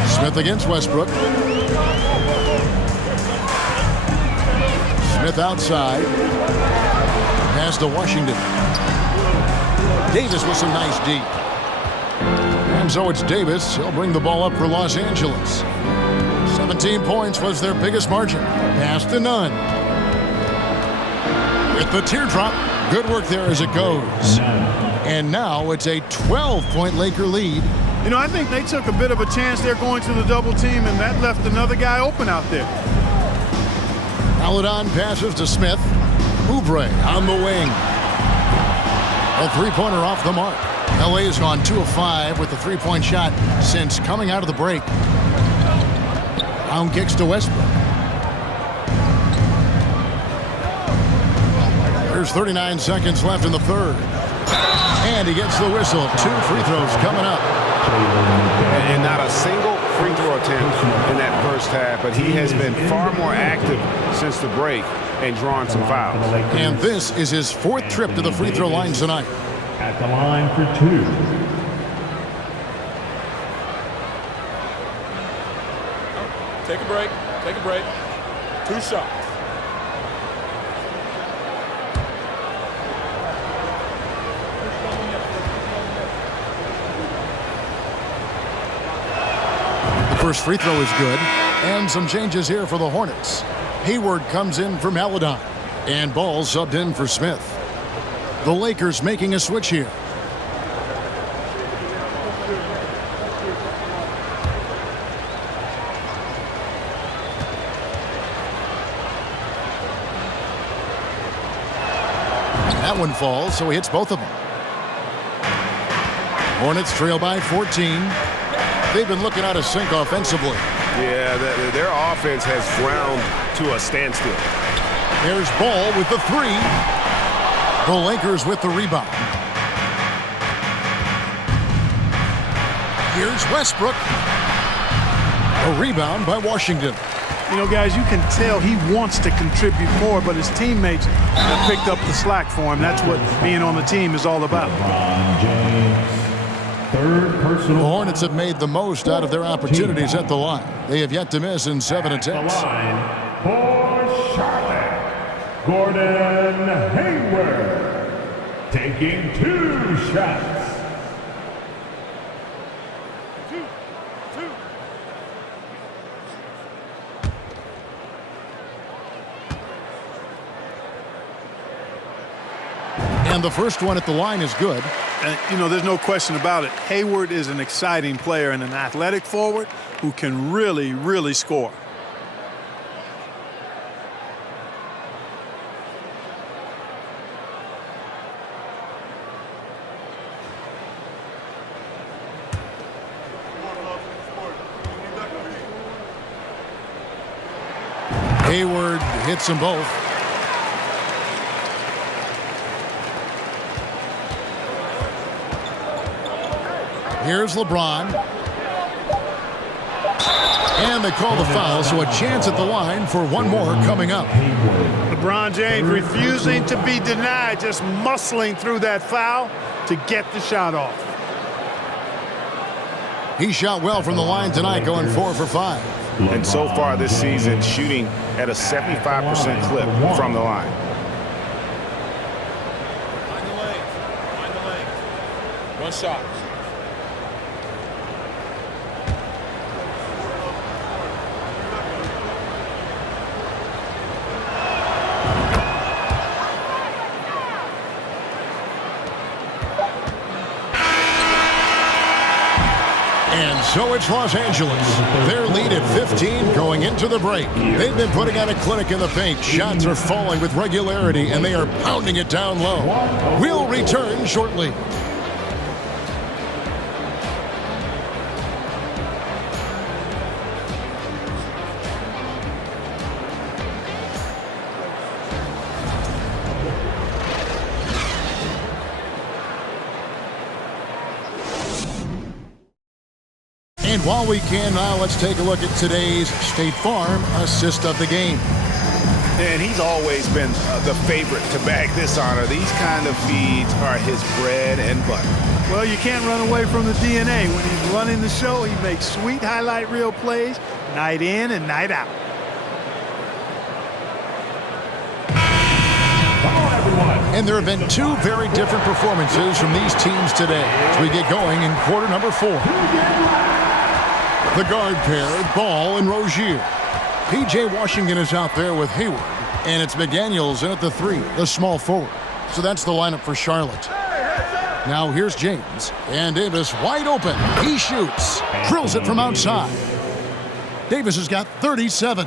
Smith against Westbrook. Smith outside. Pass to Washington. Davis with some nice D. And so it's Davis. He'll bring the ball up for Los Angeles. 17 points was their biggest margin. Pass to Nunn. With the teardrop. Good work there as it goes. And now it's a 12-point Laker lead. You know, I think they took a bit of a chance there going to the double team, and that left another guy open out there. Meladon passes to Smith. Oubre on the wing. A three-pointer off the mark. LA has gone 2 of 5 with the three-point shot since coming out of the break. Brown kicks to Westbrook. There's 39 seconds left in the third. And he gets the whistle. 2 free throws coming up. And not a single free throw attempt in that first half, but he has been far more active since the break and drawn some fouls. And this is his 4th trip to the free throw line tonight. At the line for 2. Take a break. Take a break. 2 shots. First free throw is good. And some changes here for the Hornets. Hayward comes in for Meladon. And Ball subbed in for Smith. The Lakers making a switch here. That one falls, so he hits both of them. Hornets trail by 14. They've been looking out of sync offensively. Yeah, their offense has ground to a standstill. There's Ball with the 3. The Lakers with the rebound. Here's Westbrook. A rebound by Washington. You know, guys, you can tell he wants to contribute more, but his teammates have picked up the slack for him. That's what being on the team is all about. third The personal Hornets have made the most out of their opportunities at the line. They have yet to miss in 7 attempts. line for Charlotte, Gordon Hayward, taking 2 shots. And the first one at the line is good. And, you know, there's no question about it. Hayward is an exciting player and an athletic forward who can really, really score. Hayward hits them both. Here's LeBron. And they call the foul, so a chance at the line for one more coming up. LeBron James refusing to be denied, just muscling through that foul to get the shot off. He shot well from the line tonight, going 4 for 5. And so far this season, shooting at a 75% clip from the line. Find the lane. One shot. And so it's Los Angeles. Their lead at 15 going into the break. They've been putting on a clinic in the paint. Shots are falling with regularity, and they are pounding it down low. We'll return shortly. And while we can now, let's take a look at today's State Farm assist of the game. And he's always been the favorite to bag this honor. These kind of feeds are his bread and butter. Well, you can't run away from the DNA. When he's running the show, he makes sweet highlight reel plays night in and night out. And there have been 2 very different performances from these teams today as we get going in quarter number 4. The guard pair, Ball and Rozier. P.J. Washington is out there with Hayward, and it's McDaniels in at the 3, the small forward. So that's the lineup for Charlotte. Now here's James, and Davis wide open. He shoots, drills it from outside. Davis has got 37.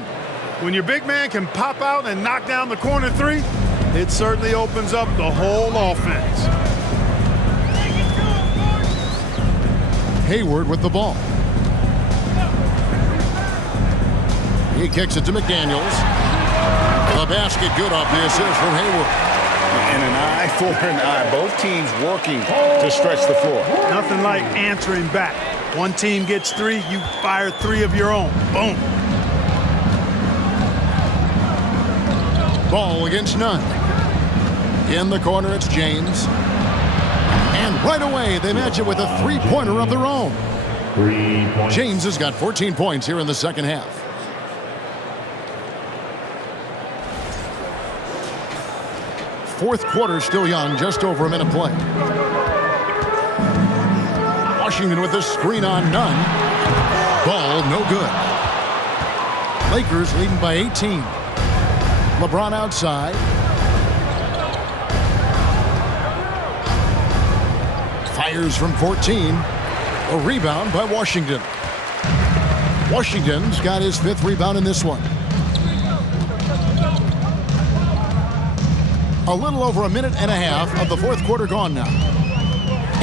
When your big man can pop out and knock down the corner 3, it certainly opens up the whole offense. Hayward with the ball. He kicks it to McDaniels. The basket good off the assist from Hayward. And an eye for an eye. Both teams working to stretch the floor. Nothing like answering back. One team gets 3, you fire 3 of your own. Boom. Ball against none. In the corner, it's James. And right away, they match it with a 3-pointer of their own. 3 points. James has got 14 points here in the second half. Fourth quarter still young, just over a minute play. Washington with the screen on none. Ball no good. Lakers leading by 18. LeBron outside. Fires from 14. A rebound by Washington. Washington's got his 5th rebound in this one. A little over a minute and a half of the fourth quarter gone now.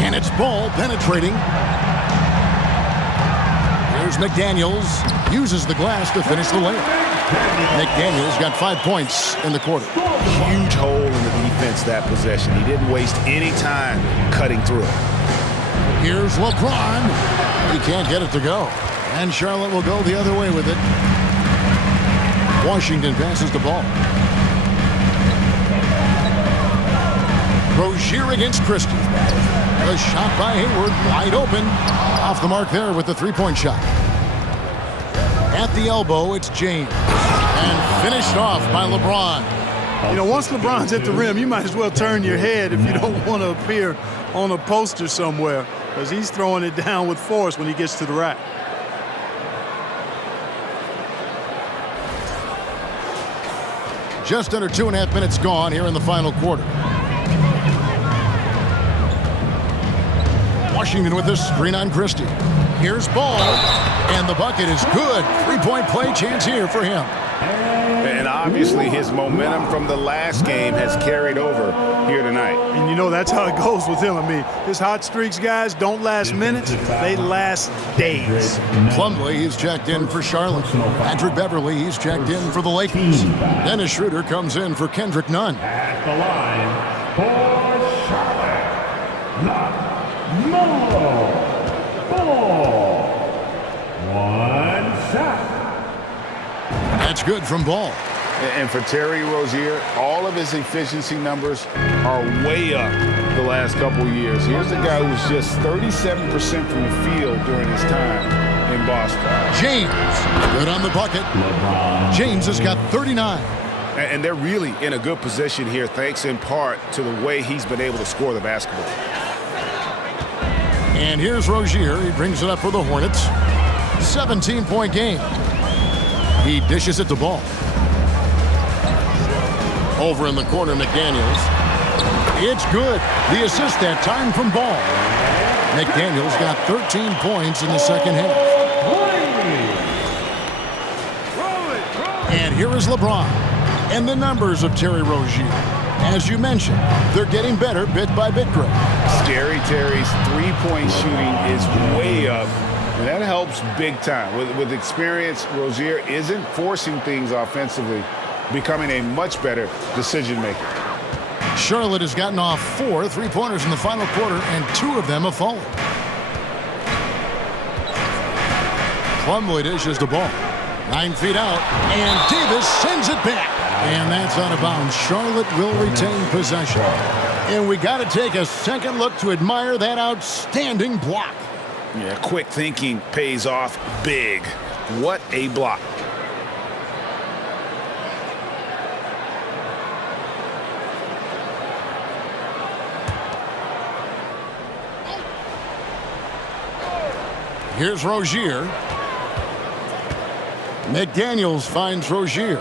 And it's Ball penetrating. Here's McDaniels. Uses the glass to finish the layup. McDaniels got 5 points in the quarter. Huge hole in the defense that possession. He didn't waste any time cutting through it. Here's LeBron. He can't get it to go. And Charlotte will go the other way with it. Washington passes the ball. Rozier against Christie. The shot by Hayward, wide open. Off the mark there with the three-point shot. At the elbow, it's James. And finished off by LeBron. You know, once LeBron's at the rim, you might as well turn your head if you don't want to appear on a poster somewhere, because he's throwing it down with force when he gets to the rack. Just under 2.5 minutes gone here in the final quarter. Washington with the screen on Christie. Here's Ball, and the bucket is good. Three-point play chance here for him. And obviously his momentum from the last game has carried over here tonight. And you know, that's how it goes with him. I mean, his hot streaks, guys, don't last minutes. They last days. Plumlee, he's checked in for Charlotte. Patrick Beverly, he's checked in for the Lakers. Dennis Schroeder comes in for Kendrick Nunn. At the line for Charlotte, Ball. One shot. That's good from Ball. And for Terry Rozier, all of his efficiency numbers are way up the last couple of years. Here's a guy who's just 37% from the field during his time in Boston. James, good on the bucket. James has got 39. And they're really in a good position here, thanks in part to the way he's been able to score the basketball. And here's Rozier. He brings it up for the Hornets. 17-point game. He dishes it to Ball. Over in the corner, McDaniels. It's good. The assist that time from Ball. McDaniels got 13 points in the second half. And here is LeBron. And the numbers of Terry Rozier. As you mentioned, they're getting better bit by bit, Greg. Scary Terry's three-point shooting is way up. And that helps big time. With experience, Rozier isn't forcing things offensively, becoming a much better decision maker. Charlotte has gotten off 4 three-pointers in the final quarter, and 2 of them have fallen. Plumlee dishes the ball. 9 feet out, and Davis sends it back. And that's out of bounds. Charlotte will retain possession. And we got to take a second look to admire that outstanding block. Yeah, quick thinking pays off big. What a block. Here's Rozier. McDaniels finds Rozier.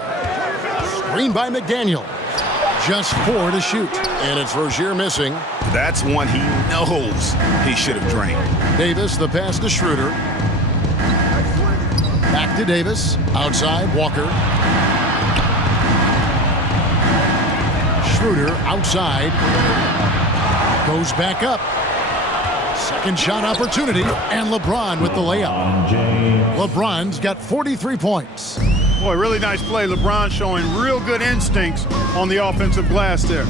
Screen by McDaniel. Just 4 to shoot. And it's Rozier missing. That's one he knows he should have drained. Davis, the pass to Schroeder. Back to Davis. Outside, Walker. Schroeder outside. Goes back up. Second shot opportunity, and LeBron with the layup. LeBron's got 43 points. Boy, really nice play. LeBron showing real good instincts on the offensive glass there.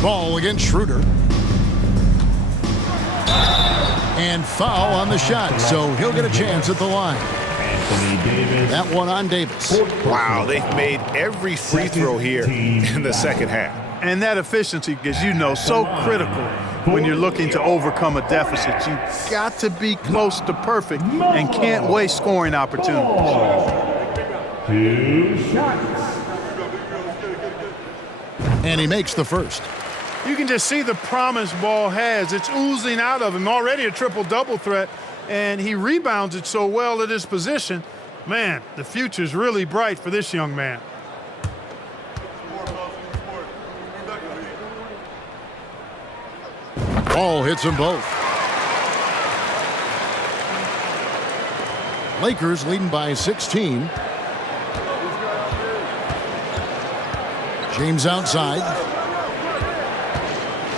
Ball against Schroeder. And foul on the shot, so he'll get a chance at the line. That one on Davis. Wow, they've made every free throw here in the second half. And that efficiency, as you know, so critical when you're looking to overcome a deficit. You've got to be close to perfect and can't waste scoring opportunities. 2 shots. And he makes the first. You can just see the promise Ball has. It's oozing out of him. Already a triple-double threat, and he rebounds it so well at his position. Man, the future's really bright for this young man. Ball hits them both. Lakers leading by 16. James outside.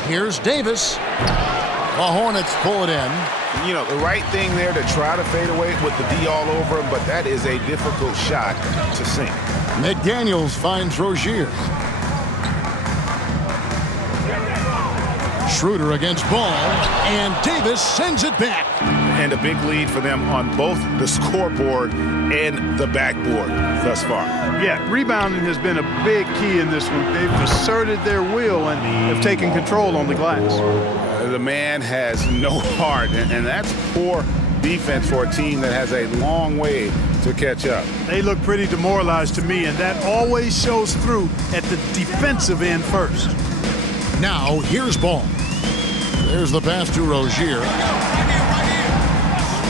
Here's Davis. The Hornets pull it in. You know, the right thing there to try to fade away with the D all over him, but that is a difficult shot to sink. McDaniels finds Rozier. Schroeder against Ball, and Davis sends it back. and a big lead for them on both the scoreboard and the backboard thus far. Yeah, rebounding has been a big key in this one. They've asserted their will and have taken control on the glass. The man has no heart, and that's poor defense for a team that has a long way to catch up. They look pretty demoralized to me, and that always shows through at the defensive end first. Now, here's ball. There's the pass to Rozier.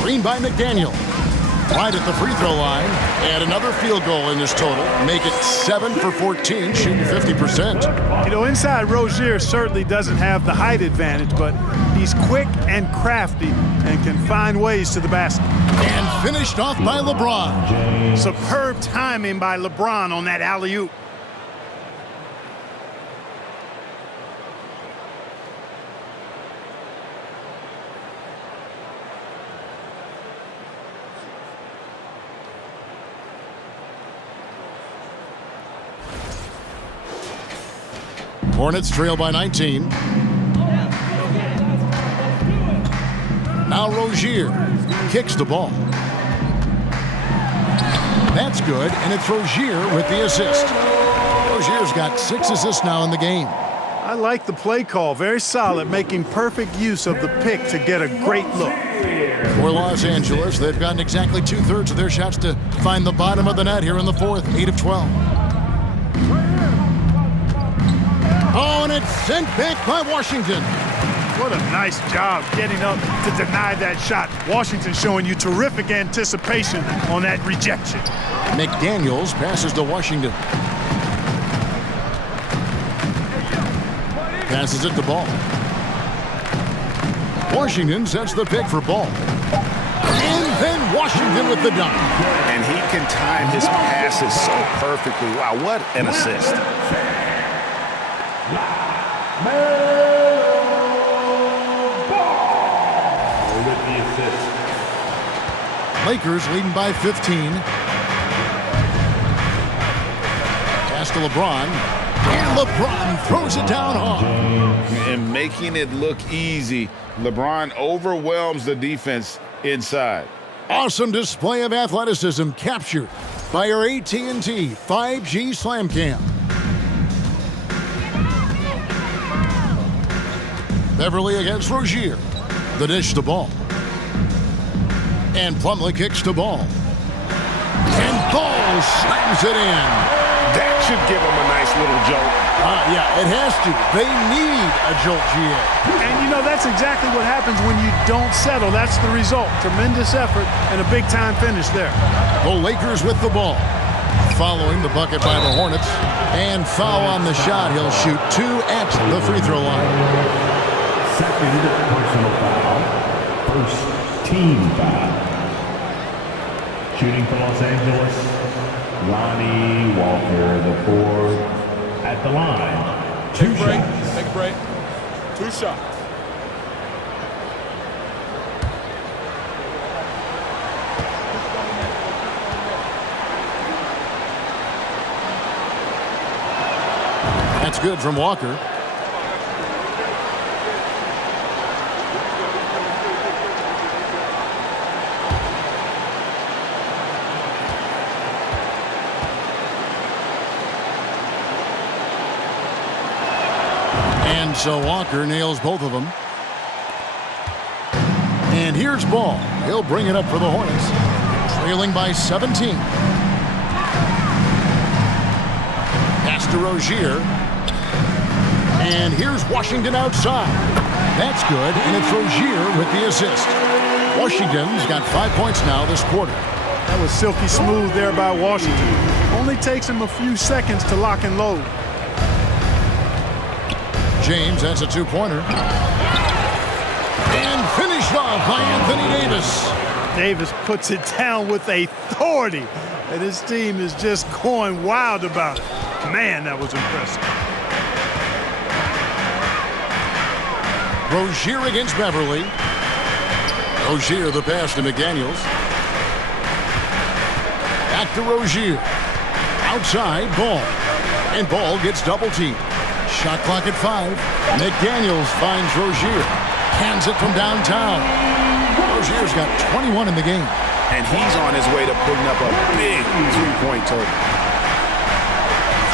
Screen by McDaniel. Right at the free throw line. And another field goal in this total. Make it 7 for 14, shooting 50%. You know, inside Rozier certainly doesn't have the height advantage, but he's quick and crafty and can find ways to the basket. And finished off by LeBron. Superb timing by LeBron on that alley-oop. Hornets trail by 19. Now Rozier kicks the ball. That's good, and it's Rozier with the assist. Rozier's got 6 assists now in the game. I like the play call. Very solid, making perfect use of the pick to get a great look. For Los Angeles, they've gotten exactly 2/3 of their shots to find the bottom of the net here in the fourth, 8 of 12. Oh, and it's sent back by Washington. What a nice job getting up to deny that shot. Washington showing you terrific anticipation on that rejection. McDaniels passes to Washington. Passes it to Ball. Washington sets the pick for Ball. And then Washington with the dunk. And he can time his passes so perfectly. Wow, what an assist. With the assist. Lakers leading by 15. Pass to LeBron. And LeBron throws it down hard. And making it look easy, LeBron overwhelms the defense inside. Awesome display of athleticism captured by our AT&T 5G Slam Cam. Beverly against Rozier. The dish to Ball. And Plumlee kicks to Ball. And Ball slams it in. That should give him a nice little jolt. Yeah, it has to. They need a jolt, GA. And you know, that's exactly what happens when you don't settle. That's the result. Tremendous effort and a big-time finish there. The Lakers with the ball. Following the bucket by the Hornets. And foul on the shot. He'll shoot 2 at the free throw line. Second personal foul. First team foul. Shooting for Los Angeles, Lonnie Walker, the 4 at the line. 2 shots. Take a break. 2 shots. That's good from Walker. And so Walker nails both of them. And here's Ball. He'll bring it up for the Hornets. Trailing by 17. Pass to Rozier. And here's Washington outside. That's good, and it's Rozier with the assist. Washington's got 5 points now this quarter. That was silky smooth there by Washington. Only takes him a few seconds to lock and load. James has a 2-pointer. And finished off by Anthony Davis. Davis puts it down with authority. And his team is just going wild about it. Man, that was impressive. Rozier against Beverly. Rozier the pass to McDaniels. Back to Rozier. Outside, Ball. And Ball gets double-teamed. Shot clock at 5. McDaniels finds Rozier. Hands it from downtown. Rozier's got 21 in the game. And he's on his way to putting up a big three-point total.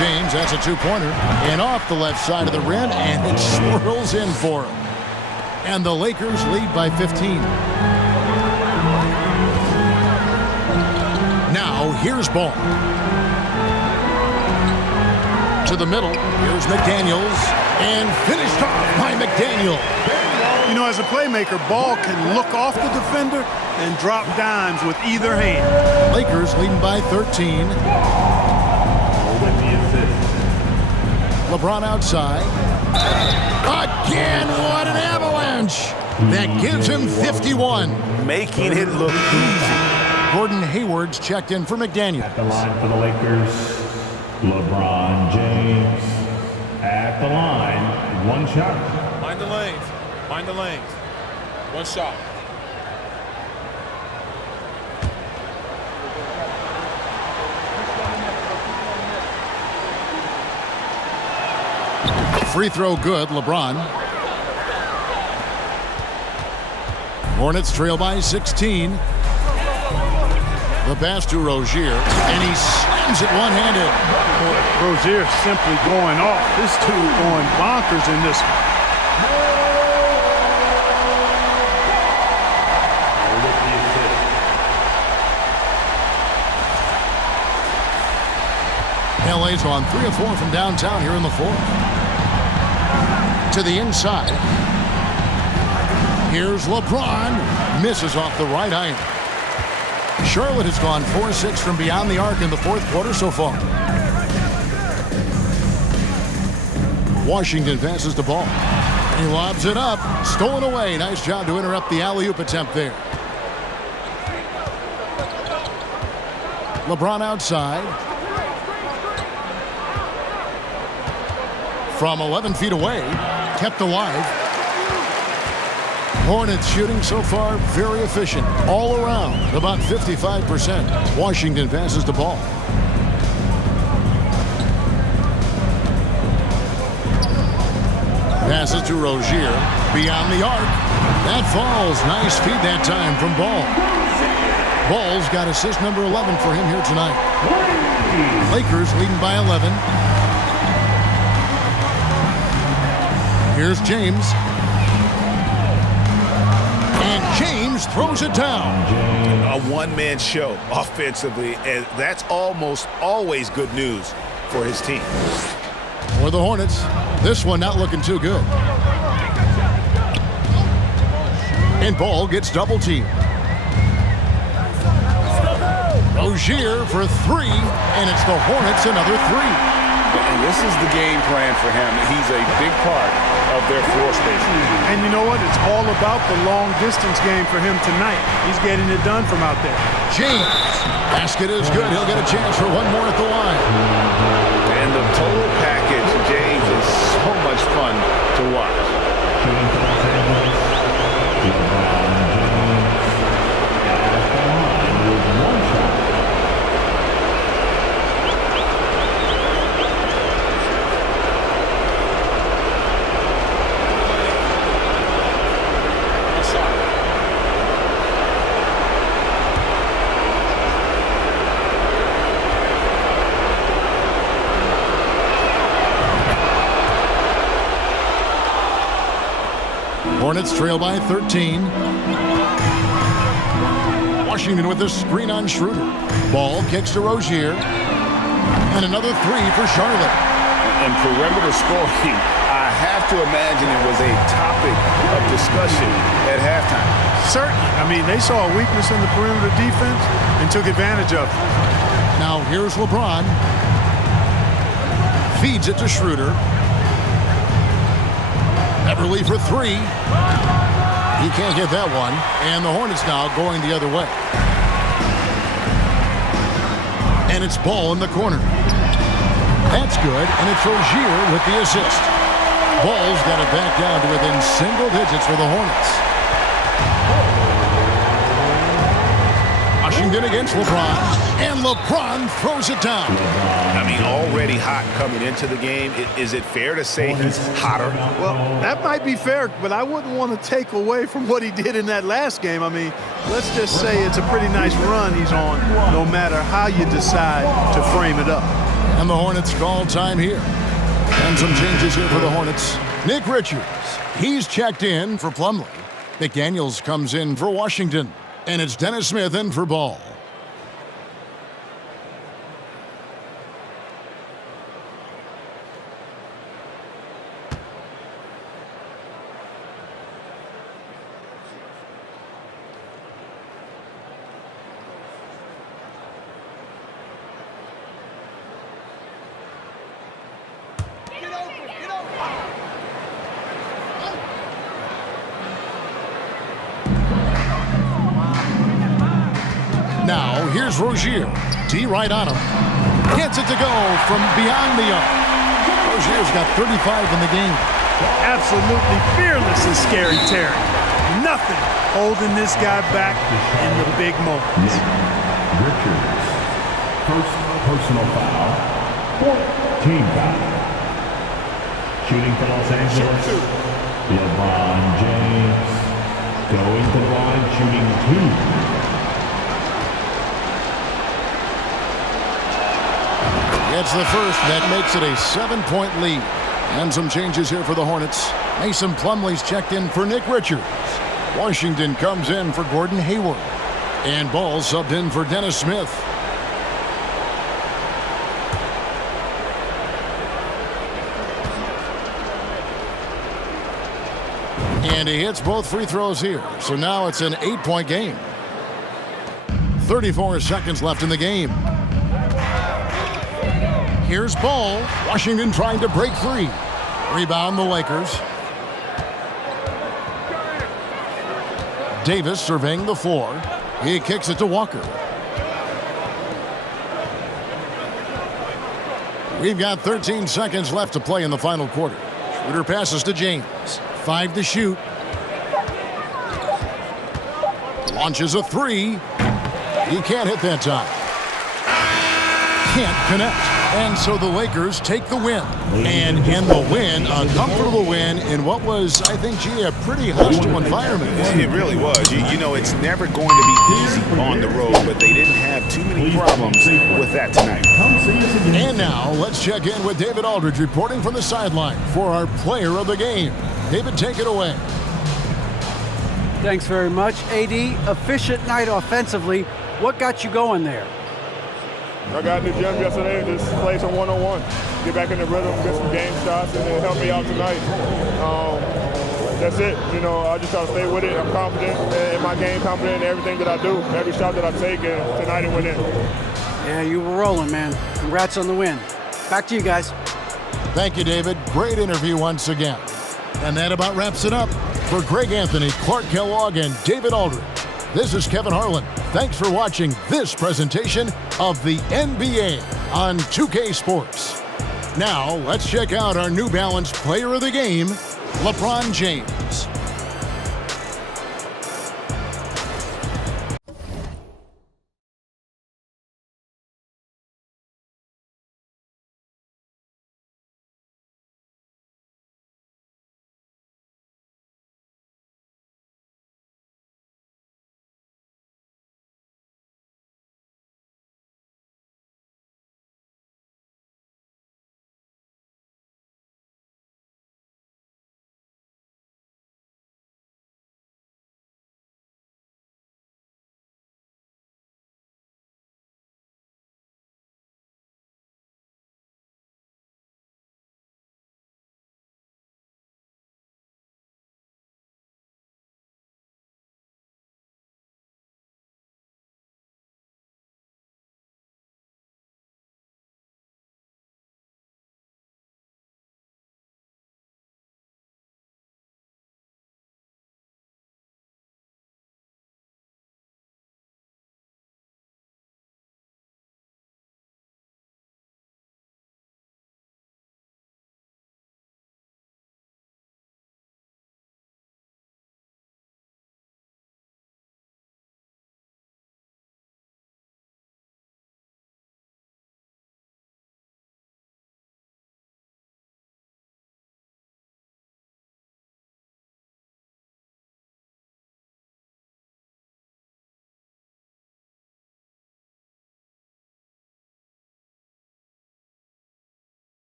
James has a two-pointer. And off the left side of the rim, and it swirls in for him. And the Lakers lead by 15. Now, here's Ball. To the middle. Here's McDaniels. And finished off by McDaniel. You know, as a playmaker, Ball can look off the defender and drop dimes with either hand. Lakers leading by 13. LeBron outside. Again, what an avalanche. That gives him 51. Making it look easy. Gordon Hayward's checked in for McDaniels. At the line for the Lakers, LeBron James. At the line, one shot. Mind the lanes. Mind the lanes. One shot. Free throw good, LeBron. Hornets trail by 16. The pass to Rozier, and he slams it one-handed. Rozier simply going off. This dude going bonkers in this one. LA's on 3 of 4 from downtown here in the fourth. To the inside. Here's LeBron. Misses off the right iron. Charlotte has gone 4-6 from beyond the arc in the fourth quarter so far. Washington passes the ball. He lobs it up. Stolen away. Nice job to interrupt the alley-oop attempt there. LeBron outside. From 11 feet away. Kept alive. Hornets shooting so far very efficient. All around. About 55%. Washington passes the ball. Passes to Rozier. Beyond the arc. That falls. Nice feed that time from Ball. Ball's got assist number 11 for him here tonight. Lakers leading by 11. Here's James. And James throws it down. A one-man show offensively, and that's almost always good news for his team. For the Hornets, this one not looking too good. And Ball gets double teamed. Rozier for 3, and it's the Hornets another 3. And this is the game plan for him. He's a big part of their floor space. And you know what? It's all about the long distance game for him tonight. He's getting it done from out there. James. Basket is good. He'll get a chance for one more at the line. And the total package, James, is so much fun to watch. Hornets trail by 13. Washington with the screen on Schroeder. Ball kicks to Rozier. And another 3 for Charlotte. And perimeter scoring, I have to imagine it was a topic of discussion at halftime. Certainly. I mean, they saw a weakness in the perimeter defense and took advantage of it. Now here's LeBron. Feeds it to Schroeder. Beverly for 3. He can't get that one. And the Hornets now going the other way. And it's Ball in the corner. That's good. And it's Rozier with the assist. Ball's got it back down to within single digits for the Hornets. Washington against LeBron, and LeBron throws it down. I mean, already hot coming into the game. Is it fair to say he's hotter? Well, that might be fair, but I wouldn't want to take away from what he did in that last game. I mean, let's just say it's a pretty nice run he's on, no matter how you decide to frame it up. And the Hornets call time here. And some changes here for the Hornets. Nick Richards, he's checked in for Plumlee. McDaniels comes in for Washington. And it's Dennis Smith in for Ball. Now, here's Rozier. D right on him. Gets it to go from beyond the arc. Rozier's got 35 in the game. Absolutely fearless is Scary Terry. Nothing holding this guy back in the big moments. Richards. First personal foul. Team foul. Shooting for Los Angeles. LeBron James. Going to the line, shooting 2. It's the first that makes it a 7-point lead. And some changes here for the Hornets. Mason Plumlee's checked in for Nick Richards. Washington comes in for Gordon Hayward. And Ball subbed in for Dennis Smith. And he hits both free throws here. So now it's an 8-point game. 34 seconds left in the game. Here's Ball. Washington trying to break free. Rebound the Lakers. Davis surveying the floor. He kicks it to Walker. We've got 13 seconds left to play in the final quarter. Schroeder passes to James. 5 to shoot. Launches a 3. He can't hit that time. Can't connect. And so the Lakers take the win. And in the win, a comfortable win in what was, I think, a pretty hostile environment. It really was. You know, it's never going to be easy on the road, but they didn't have too many problems with that tonight. And now, let's check in with David Aldridge reporting from the sideline for our player of the game. David, take it away. Thanks very much, AD. Efficient night offensively. What got you going there? I got in the gym yesterday and just played some one-on-one. Get back in the rhythm, get some game shots, and it helped me out tonight. That's it. You know, I just try to stay with it. I'm confident in my game, confident in everything that I do, every shot that I take, and tonight it went in. Yeah, you were rolling, man. Congrats on the win. Back to you guys. Thank you, David. Great interview once again. And that about wraps it up. For Greg Anthony, Clark Kellogg, and David Aldridge, this is Kevin Harlan. Thanks for watching this presentation of the NBA on 2K Sports. Now, let's check out our New Balance Player of the Game, LeBron James.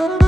you.